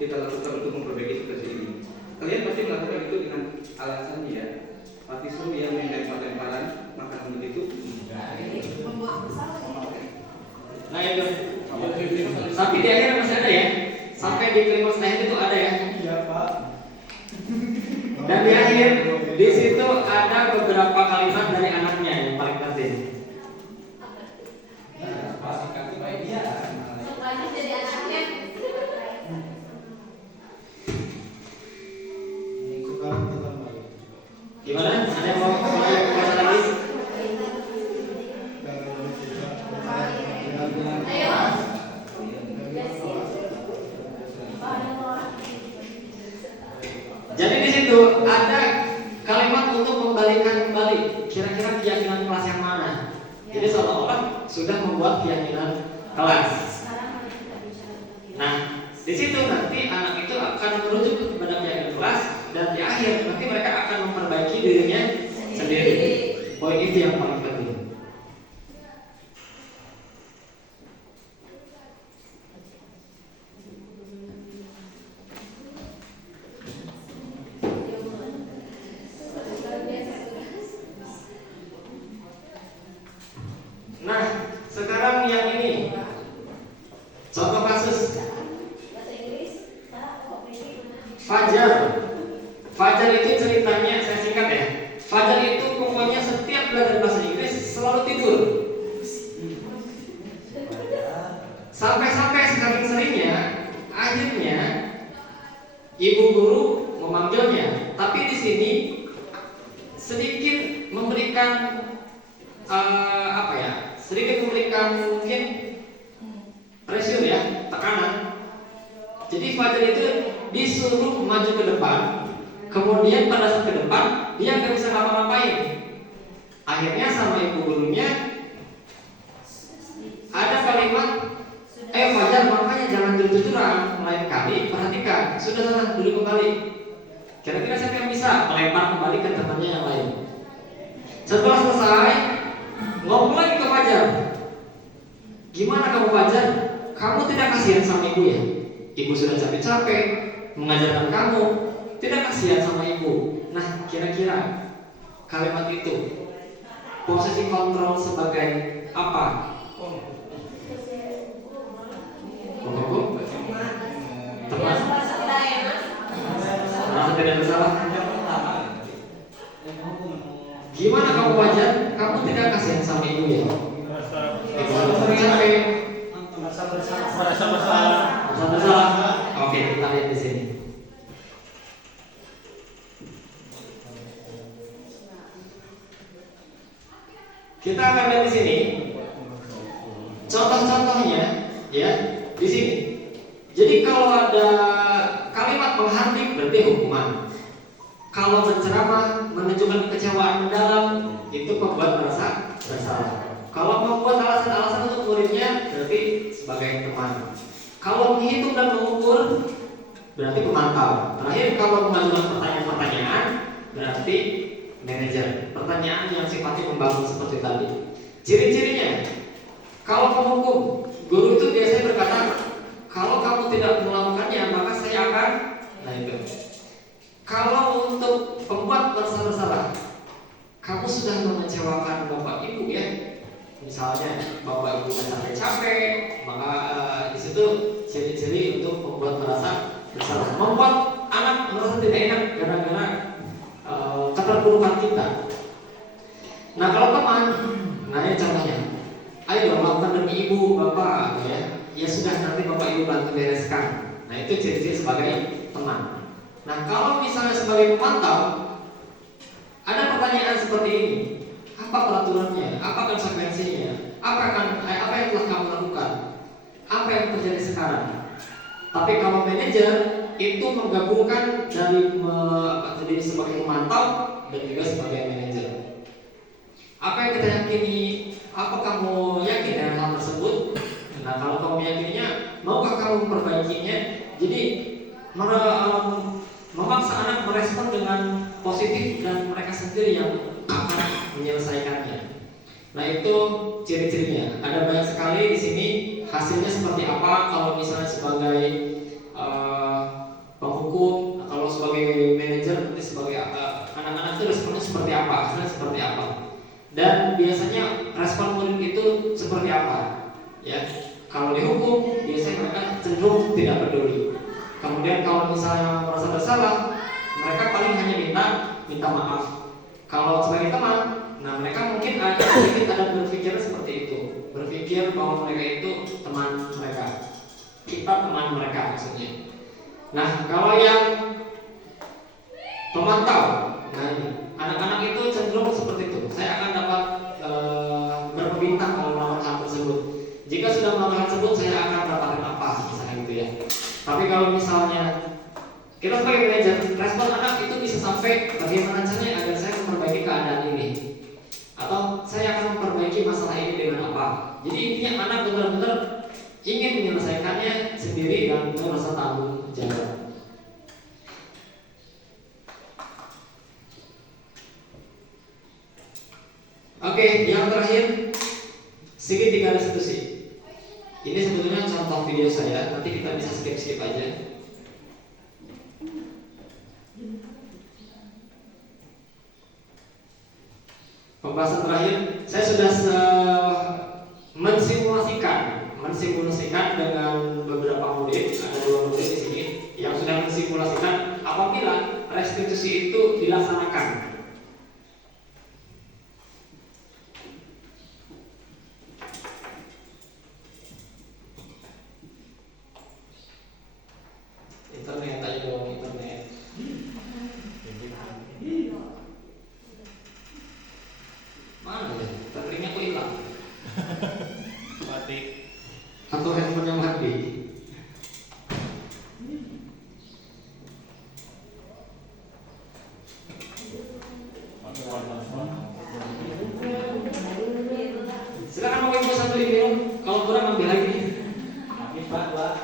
kita lakukan untuk memperbaiki situasi ini. Kalian pasti melakukan itu dengan alasan ya, Patisum yang melempar-lemparan makanan begitu. Nah itu. Tapi di akhir masih ada ya. Sampai di klimaks akhir itu ada ya. Iya, Pak. Dan di akhir di situ ada beberapa kalimat dari anaknya yang paling penting. Sukanya jadi anaknya. Gimana? Ada yang mau baca lagi? Ayo. Jadi di situ ada kalimat untuk membalikan kembali kira-kira keyakinan kelas yang mana. Jadi seolah-olah sudah membuat keyakinan kelas. Nah, di situ nanti anak itu akan merujuk kepada keyakinan kelas dan di akhir nanti mereka akan memperbaiki dirinya sendiri. Poin itu yang paling penting. Nah, sekarang yang ini contoh kasus Fajar. Fajar itu ceritanya saya singkat ya. Fajar itu pokoknya setiap belajar bahasa Inggris selalu tidur. Sampai-sampai sering-seringnya akhirnya ibu guru memanggilnya. Tapi di sini sedikit memberikan sedikit memberikan mungkin pressure ya, tekanan. Jadi Fajar itu disuruh maju ke depan, kemudian pada saat ke depan dia nggak bisa ngapa-ngapain. Akhirnya sama ibu gurunya ada kalimat, Fajar makanya jangan jujur-jujuran, lain kali perhatikan, sudah sana duduk kembali. Kira-kira siapa yang bisa melempar kembali ke temannya yang lain. Setelah selesai ngomong lagi ke Fajar, gimana kamu Fajar? Kamu tidak kasihan sama ibu ya? Ibu sudah capek-capek mengajarkan kamu, tidak kasihan sama ibu. Nah, kira-kira kalimat itu posisi kontrol sebagai apa? Teman. Merasa tidak bersalah. Gimana kamu Fajar? Kamu tidak kasihan sama ibu ya? Ibu sudah capek. Merasa bersalah. Merasa bersalah. Oke, kita lihat di sini. Kita akan lihat di sini contoh-contohnya ya di sini. Jadi kalau ada kalimat menghardik berarti hukuman. Kalau berceramah menunjukkan kekecewaan mendalam itu membuat merasa bersalah. Kalau membuat alasan-alasan untuk muridnya berarti sebagai teman. Kalau menghitung dan mengukur berarti pemantau. Terakhir kalau mengajukan pertanyaan-pertanyaan berarti manajer. Pertanyaan yang sifatnya membangun seperti tadi. Ciri-cirinya, kalau penghukum, guru itu biasanya berkata, kalau kamu tidak melakukannya maka saya akan. Nah itu. Kalau mengecewakan bapak ibu ya. Misalnya bapak ibu capek-capek, maka di situ ciri-ciri untuk membuat merasa bersalah, membuat anak merasa tidak enak gara-gara keterpurukan kita. Nah kalau teman, nah ini contohnya, ayo lakukan demi ibu bapak ya sudah nanti bapak ibu bantu bereskan. Nah itu ciri-ciri sebagai teman. Nah kalau misalnya sebagai pemantau, ada pertanyaan seperti ini, apa peraturannya, apa konsekuensinya, apa yang telah kamu lakukan, apa yang terjadi sekarang. Tapi kalau manajer itu menggabungkan dari jadi sebagai pemantau dan juga sebagai manajer. Apa yang kita yakini, apa kamu yakin dengan hal tersebut? Nah kalau kamu meyakininya, maukah kamu memperbaikinya? Jadi memaksa anak merespon dengan positif dan mereka sendiri yang akan menyelesaikannya. Nah itu ciri-cirinya. Ada banyak sekali di sini. Hasilnya seperti apa? Kalau misalnya sebagai penghukum, kalau sebagai manajer, nanti sebagai anak-anak itu responnya seperti apa? Hasilnya seperti apa? Dan biasanya respon murid itu seperti apa? Ya, kalau dihukum biasanya mereka cenderung tidak peduli. Kemudian kalau misalnya merasa bersalah, mereka paling hanya minta maaf. Kalau sebagai teman, nah mereka mungkin sedikit ada berpikir seperti itu, berpikir bahwa mereka itu teman mereka, kita teman mereka maksudnya. Nah kalau yang pemantau, nah ini anak-anak itu cenderung seperti itu. Saya akan dapat berbintang kalau melakukan hal tersebut. Jika sudah melakukan hal tersebut, saya akan mendapatkan apa, misalnya gitu ya. Tapi kalau misalnya kita sebagai manajer, respon anak itu bisa sampai bagaimana caranya agar saya memperbaiki keadaan ini, atau saya akan memperbaiki masalah ini dengan apa. Jadi intinya anak benar-benar ingin menyelesaikannya sendiri dan merasa tanggung jawab. Oke, yang terakhir segitiga restitusi. Ini sebetulnya contoh video saya, nanti kita bisa skip aja. Pembahasan terakhir, saya sudah mensimulasikan dengan beberapa murid, ada 2 murid di sini yang sudah mensimulasikan apabila restitusi itu dilaksanakan. Internet aja dong, internet. Mana ya? Baterainya kok hilang? Mati. Atau handphonenya mati? Silakan Bapak Ibu sambil minum. Kalau kurang ambil lagi. Pak.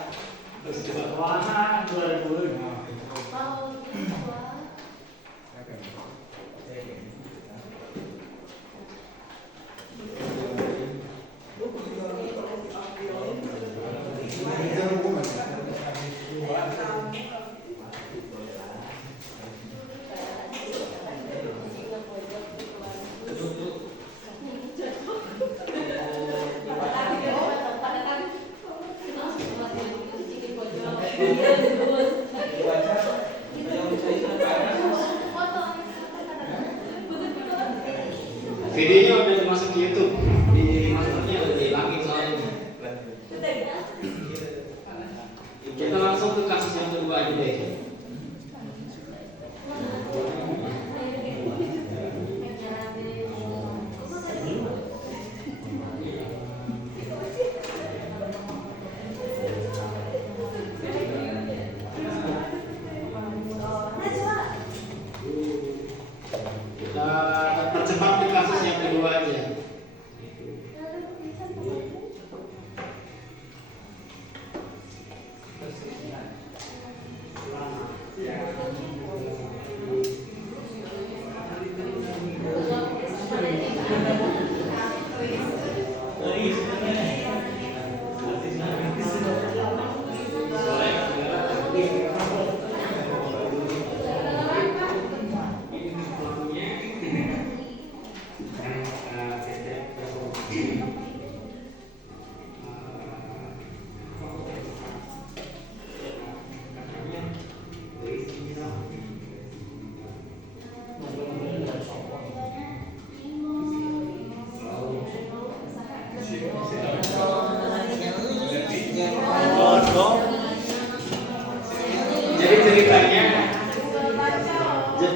Terus coba. Warna 2000. Videonya udah dimasuk ke YouTube, di masternya udah dihilangin soalnya. Kita langsung ke kasus yang kedua aja deh. Kita percepat ke kasus yang kedua aja. Ini pelakunya.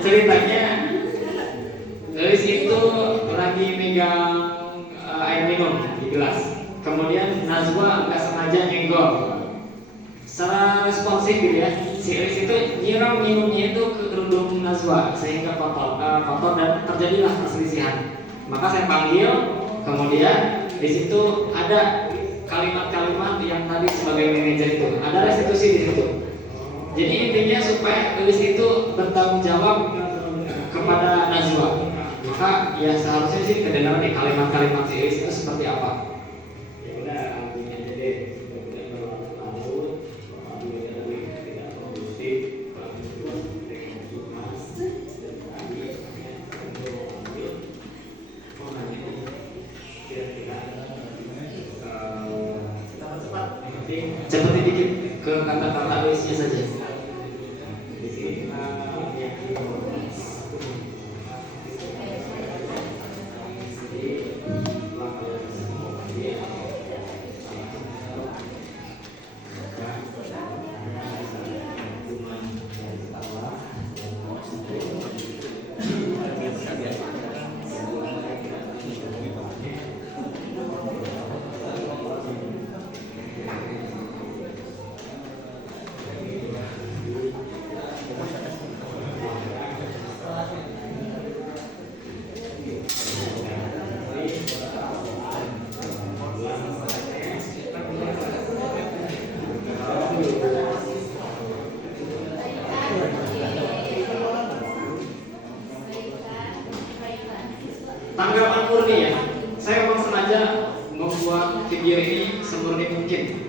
ceritanya Elis itu lagi megang air minum di gelas. Kemudian Najwa nggak sengaja nyenggol. Secara responsif gitu ya, si Elis itu nyiram minumnya itu ke kerudung Najwa sehingga kotor dan terjadilah perselisihan. Maka saya panggil, kemudian di situ ada kalimat-kalimat yang tadi sebagai manajer itu, ada restitusi di situ. Jadi intinya supaya Elis itu bertanggung jawab kepada Najwa. Maka ya seharusnya sih kedengaran nih kalimat-kalimat si Elis itu seperti apa. Ya udah, gini aja deh. Sudah berlalu lalu, tidak produktif, cepat dikit ke kata-kata Elisnya saja. Di sini tanggapan murni ya. Saya memang sengaja membuat video ini semurni mungkin.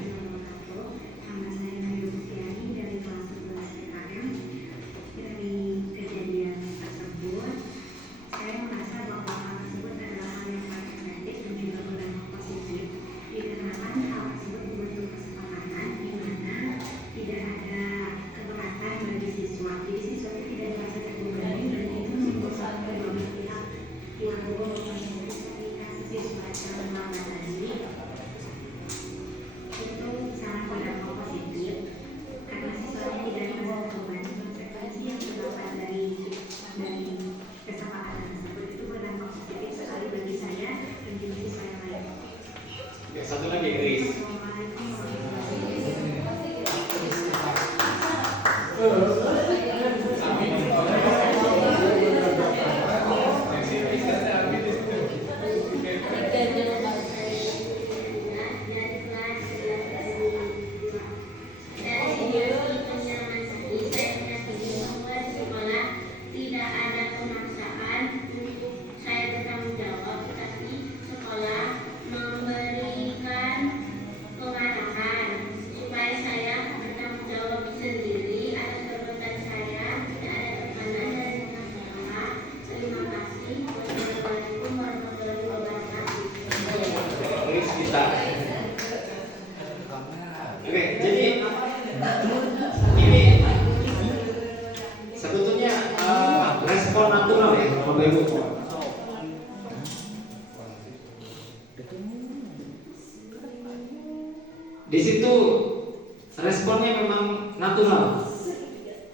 Satu lagi Grace. Oke, jadi ini sebetulnya respon natural ya, Bapak Ibu. Di situ responnya memang natural.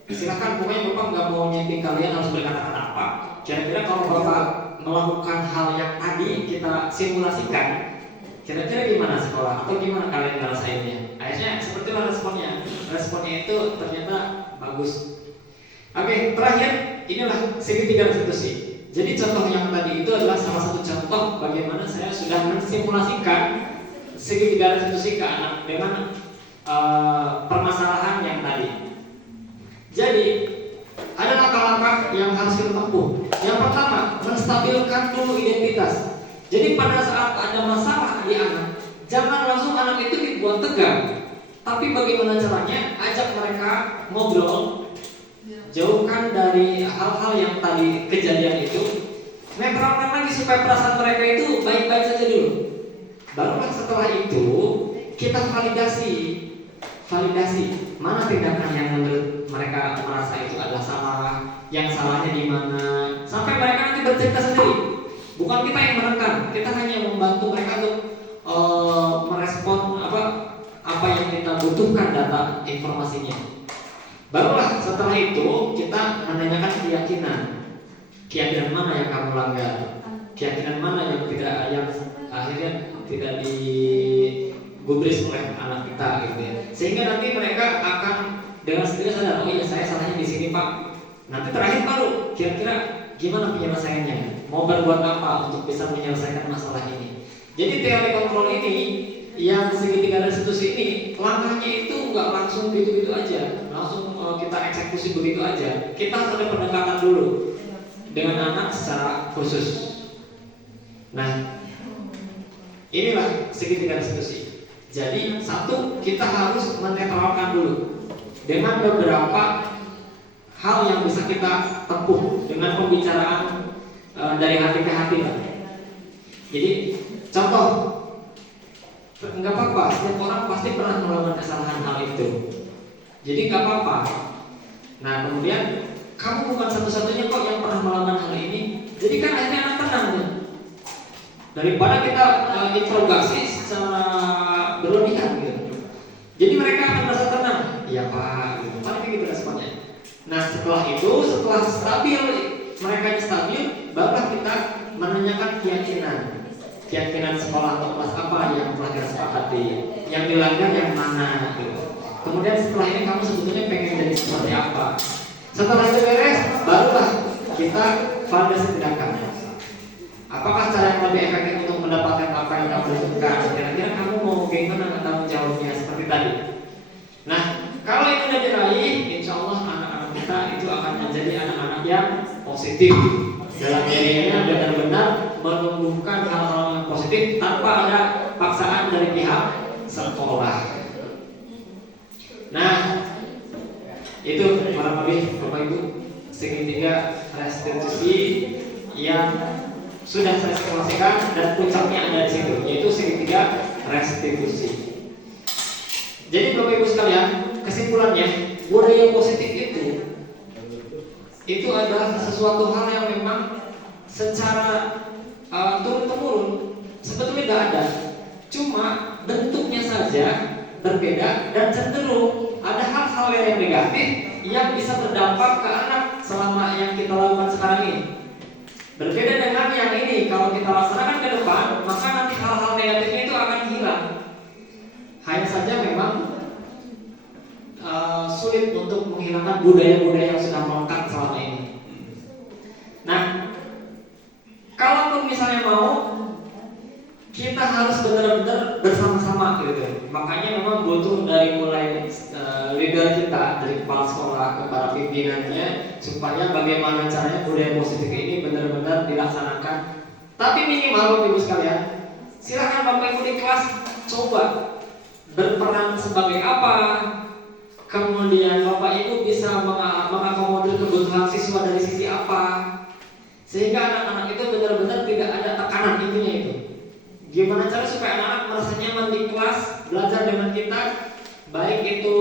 Silakan, pokoknya Bapak nggak mau nyeting kalian harus berkata-kata apa. Kira-kira kalau Bapak melakukan hal yang tadi kita simulasikan, kira-kira gimana sekolah atau gimana kalian ngerasainnya? Akhirnya seperti apa responnya? Responnya itu ternyata bagus. Oke, terakhir inilah segitiga restitusi. Jadi contoh yang tadi itu adalah salah satu contoh bagaimana saya sudah mensimulasikan segitiga restitusi ke anak dengan permasalahan yang tadi. Jadi ada langkah-langkah yang harus kita tempuh. Yang pertama, menstabilkan dulu identitas. Jadi pada saat ada masalah di anak, jangan langsung anak itu dibuat tegang. Tapi bagaimana caranya? Ajak mereka ngobrol, jauhkan dari hal-hal yang tadi kejadian itu. Netralkan lagi supaya perasaan mereka itu baik-baik saja dulu. Barulah setelah itu kita validasi mana tindakan yang menurut mereka merasa itu adalah salah, yang salahnya di mana, sampai mereka nanti bercerita sendiri. Bukan kita yang menekan, kita hanya membantu mereka untuk merespon apa yang kita butuhkan data informasinya. Barulah setelah itu kita menanyakan keyakinan mana yang kamu langgar, keyakinan mana yang akhirnya tidak digubris oleh anak kita gitu ya. Sehingga nanti mereka akan dengan sendirinya sadar, oh iya saya salahnya di sini Pak. Nanti terakhir baru kira-kira gimana penyelesaiannya, mau berbuat apa untuk bisa menyelesaikan masalah ini. Jadi teori kontrol ini yang segitiga restitusi ini langkahnya itu nggak langsung gitu-gitu aja, langsung kita eksekusi begitu aja. Kita harus ada pendekatan dulu dengan anak secara khusus. Nah, inilah segitiga restitusi. Jadi satu, kita harus menetralkan dulu dengan beberapa hal yang bisa kita tempuh dengan pembicaraan dari hati ke hati lah. Jadi contoh, nggak apa-apa, setiap orang pasti pernah melakukan kesalahan hal itu. Jadi nggak apa-apa. Nah kemudian kamu bukan satu-satunya kok yang pernah melakukan hal ini. Jadi kan akhirnya anak tenang tuh. Daripada kita interogasi secara berlebihan gitu. Jadi mereka akan merasa tenang. Iya Pak, gitu. Paling gitu responnya. Nah setelah itu, setelah stabil, mereka stabil, barulah kita menanyakan keyakinan sekolah atau kelas apa yang telah kita sepakati, yang dilanggar yang mana gitu. Kemudian setelah ini kamu sebetulnya pengen jadi seperti apa. Setelah itu beres, barulah kita validasi tindakan. Apakah cara yang lebih efektif untuk mendapatkan apa yang kamu butuhkan? Kira-kira kamu mau bagaimana tanggung jawabnya seperti tadi. Nah, kalau itu sudah diraih, insya Allah anak-anak kita itu akan menjadi anak-anak yang positif. Dalam dirinya benar-benar menumbuhkan hal-hal yang positif tanpa ada paksaan dari pihak sekolah. Nah, itu kurang lebih Bapak Ibu segitiga restitusi yang sudah saya simulasikan dan puncaknya ada di situ, yaitu segitiga restitusi. Jadi Bapak Ibu sekalian, kesimpulannya budaya positif itu adalah sesuatu hal yang memang secara turun-temurun sebetulnya tidak ada, cuma bentuknya saja berbeda dan cenderung ada hal-hal yang negatif yang bisa berdampak ke anak selama yang kita lakukan sekarang ini. Berbeda dengan yang ini, kalau kita laksanakan ke depan, maka nanti hal-hal negatifnya itu akan hilang. Hanya saja memang sulit untuk menghilangkan budaya-budaya yang sudah melekat selama ini. Nah, kalaupun misalnya mau, kita harus benar-benar bersama-sama gitu. Makanya memang butuh dari mulai leader kita, dari kepala sekolah ke para pimpinannya, supaya bagaimana caranya budaya positif ini benar-benar dilaksanakan. Tapi minimal Bapak Ibu sekalian, silakan Bapak Ibu di kelas coba berperan sebagai apa. Kemudian Bapak Ibu bisa mengakomodir kebutuhan siswa dari sisi apa, sehingga anak-anak itu benar-benar tidak ada tekanan intinya itu. Gimana cara supaya anak-anak merasa nyaman di kelas belajar dengan kita, baik itu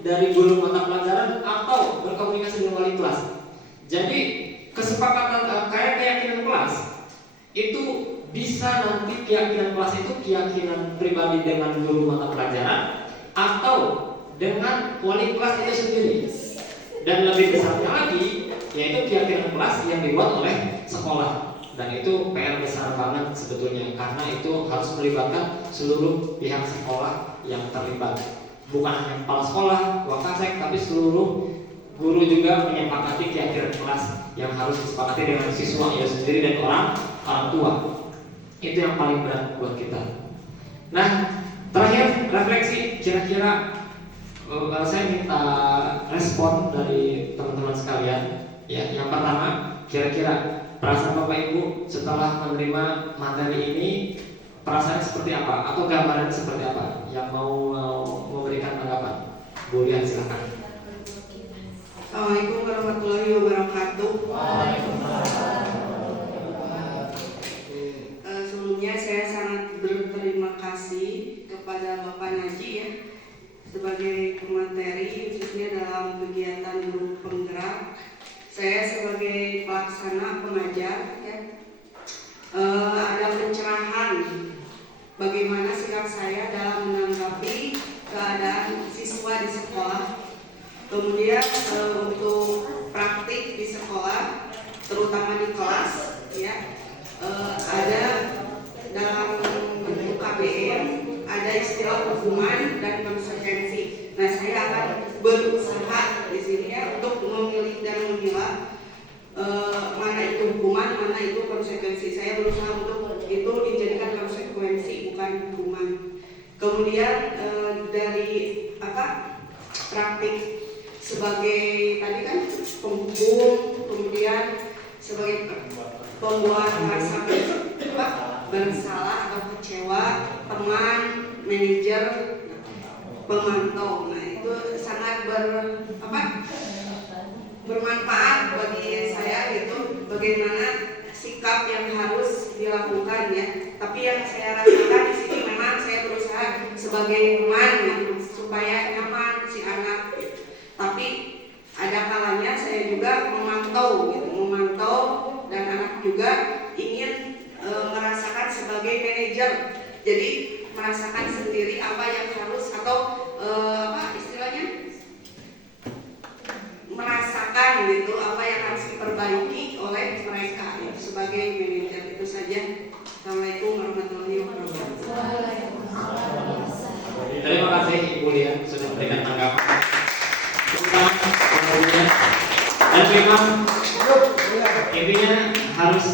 dari guru mata pelajaran atau berkomunikasi dengan wali kelas. Jadi kesepakatan kayak keyakinan kelas itu bisa nanti keyakinan kelas itu keyakinan pribadi dengan guru mata pelajaran atau dengan wali kelas itu sendiri. Dan lebih besarnya lagi yaitu keyakinan kelas yang dibuat oleh sekolah. Dan itu PR besar banget sebetulnya, karena itu harus melibatkan seluruh pihak sekolah yang terlibat. Bukan hanya kepala sekolah, wakasek, tapi seluruh guru juga menyepakati keyakinan kelas yang harus disepakati dengan siswa ya sendiri dan orang tua. Itu yang paling berat buat kita. Nah, terakhir refleksi, kira-kira saya minta respon dari teman-teman sekalian. Ya, yang pertama, kira-kira perasaan Bapak Ibu setelah menerima materi ini, perasaannya seperti apa? Atau gambarannya seperti apa? Yang mau memberikan tanggapan, Bu Lian silakan. Assalamualaikum warahmatullahi wabarakatuh. Sebelumnya saya sangat berterima kasih kepada Bapak Naji ya sebagai pemateri khususnya dalam kegiatan grup penggerak. Saya sebagai pelaksana pengajar ya, ada pencerahan bagaimana sikap saya dalam menanggapi keadaan siswa di sekolah. Kemudian untuk praktik di sekolah, terutama di kelas, ya ada dalam bentuk KBM, ada istilah hukuman dan konsekuensi. Nah, saya akan berusaha di sini ya untuk memilih dan memilah mana itu hukuman, mana itu konsekuensi. Saya berusaha untuk itu dijadikan konsekuensi, bukan hukuman. Kemudian dari praktik sebagai tadi kan penghukum, kemudian sebagai pembuat rasa bersalah atau kecewa, teman, manajer, pemantau. Nah, itu sangat bermanfaat bagi saya gitu, bagaimana sikap yang harus dilakukan ya. Tapi yang saya rasakan di sini memang saya berusaha sebagai teman ya, supaya nyaman si anak gitu. Tapi ada kalanya saya juga memantau dan anak juga ingin merasakan sebagai manajer. Jadi merasakan sendiri apa yang harus atau istilahnya merasakan gitu apa yang harus diperbaiki oleh mereka ya, sebagai manajer. Itu saja. Assalamualaikum warahmatullahi wabarakatuh. Terima kasih Ibu Lia sudah memberikan tanggapan. Dan memang intinya harus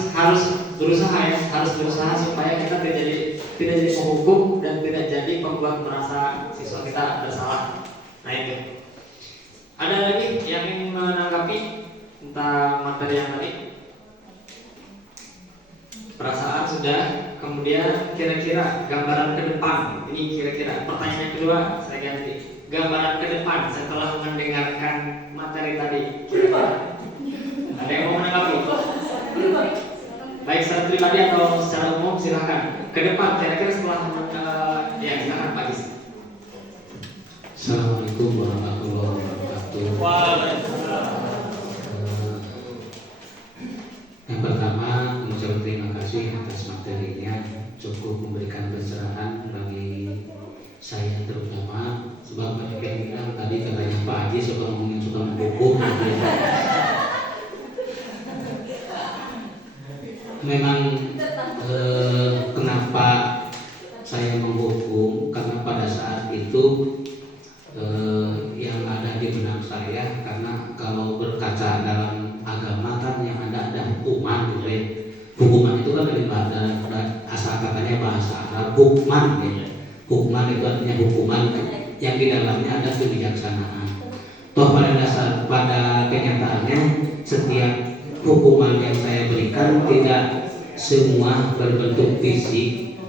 berusaha supaya kita tidak jadi menghukum dan tidak jadi membuat merasa siswa kita bersalah. Nah itu. Ada lagi yang ingin menanggapi tentang materi yang tadi? Perasaan sudah, kemudian kira-kira gambaran ke depan. Ini kira-kira pertanyaan kedua saya ganti. Gambaran ke depan setelah mendengarkan materi tadi. Ada yang mau menanggapi? Baik secara pribadi atau secara umum silahkan. Ke depan kira-kira setelah ya silakan Pak Gis. Assalamualaikum warahmatullahi wabarakatuh. Yang pertama mengucapkan terima kasih atas materinya, cukup memberikan pencerahan bagi saya terutama, sebab banyak yang bilang tadi katanya Pak Haji suka ngomongin suka menghukum. Memang kenapa saya menghukum, karena pada saat itu yang ada di benak saya, karena kalau berkaca dalam agama kan yang ada hukuman gitu ya. Hukuman itu kan dari asal katanya bahasa Arab hukman ya. Hukman itu artinya hukuman yang di dalamnya ada kebijaksanaan. Toh pada kenyataannya setiap hukuman yang saya berikan tidak semua berbentuk fisik,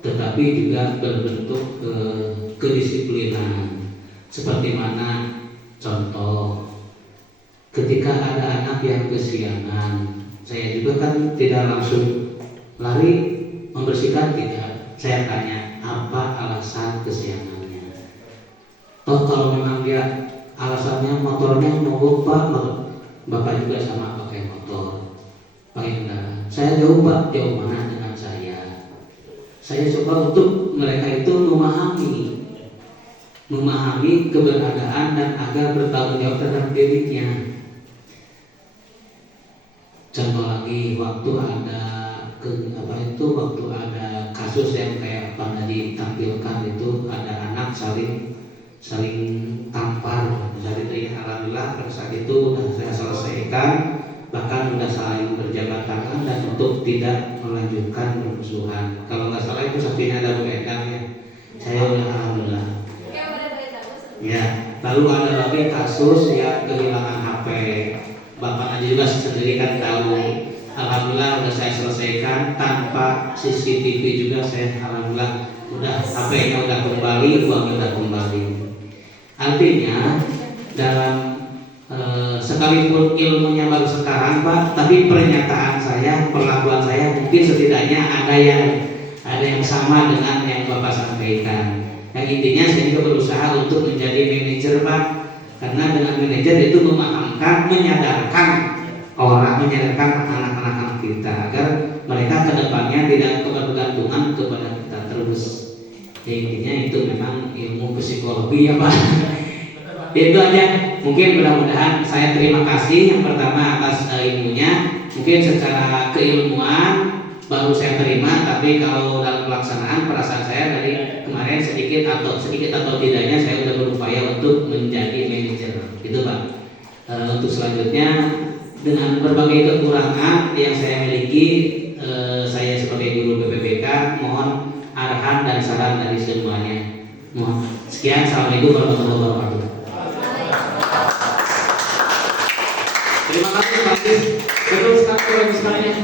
tetapi juga berbentuk kedisiplinan. Seperti mana contoh, ketika ada anak yang kesiangan, saya juga kan tidak langsung lari membersihkan, tidak. Saya tanya apa alasan kesiangannya. Toh kalau memang dia alasannya motornya mogok Pak, Bapak juga sama pakai motor, pakai kendaraan. Saya jauh Pak, jauh mana dengan saya. Saya coba untuk mereka itu memahami keberadaan dan agar bertanggung jawab terhadap dirinya. Contoh lagi, waktu ada kasus yang kayak apa tadi ditampilkan itu, ada anak saling tampar, jadi alhamdulillah pada saat itu sudah saya selesaikan, bahkan sudah saling berjabat tangan dan untuk tidak melanjutkan permusuhan. Kalau nggak salah itu saksinya ada beredarnya, saya udah alhamdulillah. Ya, lalu ada lagi kasus yang kehilangan HP. Bapak aja juga sendiri kan tahu. Alhamdulillah udah saya selesaikan tanpa CCTV juga, saya alhamdulillah udah HP-nya udah kembali, uangnya udah kembali. Artinya dalam sekalipun ilmunya baru sekarang Pak, tapi pernyataan saya, perlakuan saya mungkin setidaknya ada yang sama dengan yang Bapak sampaikan. Yang intinya saya juga berusaha untuk menjadi manajer Pak, karena dengan manajer itu menyadarkan anak-anak kita agar mereka kedepannya tidak kebergantungan kepada kita terus. Ya, intinya itu memang ilmu psikologi ya Pak. Itu aja. mungkin mudah-mudahan saya terima kasih yang pertama atas ilmunya. Mungkin secara keilmuan baru saya terima, tapi kalau dalam pelaksanaan perasaan saya dari kemarin sedikit atau tidaknya saya sudah berupaya untuk menjadi manajer, gitu Pak. Untuk selanjutnya dengan berbagai kekurangan yang saya miliki, saya sebagai guru BPPK mohon arahan dan saran dari semuanya. Mohon sekian. Assalamualaikum warahmatullahi wabarakatuh. Terima kasih Pak Sis. Betul sekali Bapak sekalian.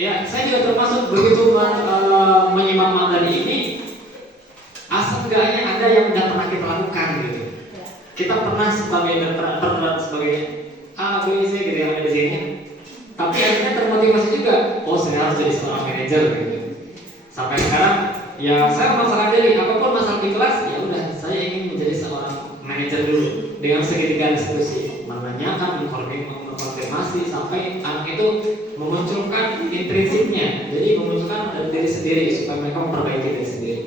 Ya, saya juga termasuk begitu menyimak materi ini. Asal enggaknya ada yang sudah pernah kita lakukan gitu. Kita pernah sebagai berperan sebagai A, B, C gitu yang ada di sini. Tapi akhirnya termotivasi juga. Oh, saya harus jadi seorang manajer gitu. Sampai sekarang ya saya masalah diri, apapun masalah di kelas ya udah saya ingin menjadi seorang manajer dulu dengan segitiga diskusi, menanyakan, mengkonfirmasi sampai anak itu memunculkan intrinsiknya, jadi memunculkan dari diri sendiri supaya mereka memperbaiki diri sendiri.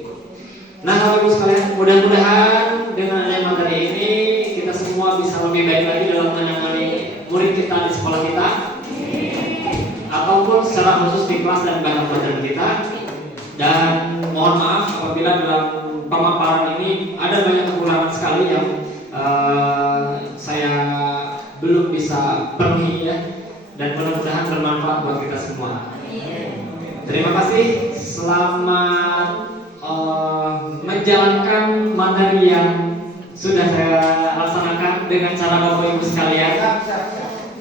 Nah, Bapak Ibu sekalian, mudah-mudahan dengan adanya materi ini kita semua bisa lebih baik lagi dalam menangani murid kita di sekolah kita, ataupun secara khusus di kelas dan bahkan pelajaran kita. Dan mohon maaf apabila dalam pemaparan ini ada banyak kekurangan sekali yang saya belum bisa penuhi ya, dan mudah-mudahan bermanfaat buat kita semua. Terima kasih, selamat menjalankan materi yang sudah saya laksanakan dengan cara Bapak Ibu sekalian.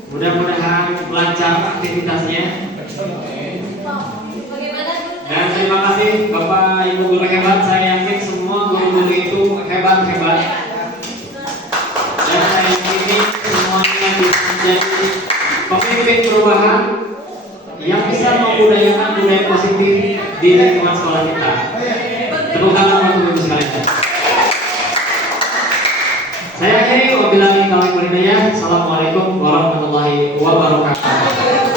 Mudah-mudahan lancar aktivitasnya. Dan terima kasih Bapak Ibu guru hebat. Saya yakin semua guru-guru itu hebat-hebat. Dan saya yakin semuanya bisa menjadi pemimpin perubahan yang bisa membudayakan budaya positif di lingkungan sekolah kita. Tepuk tangan untuk Ibu sekalian. Saya akhiri wabillahi taufiq wal hidayah. Assalamualaikum warahmatullahi wabarakatuh.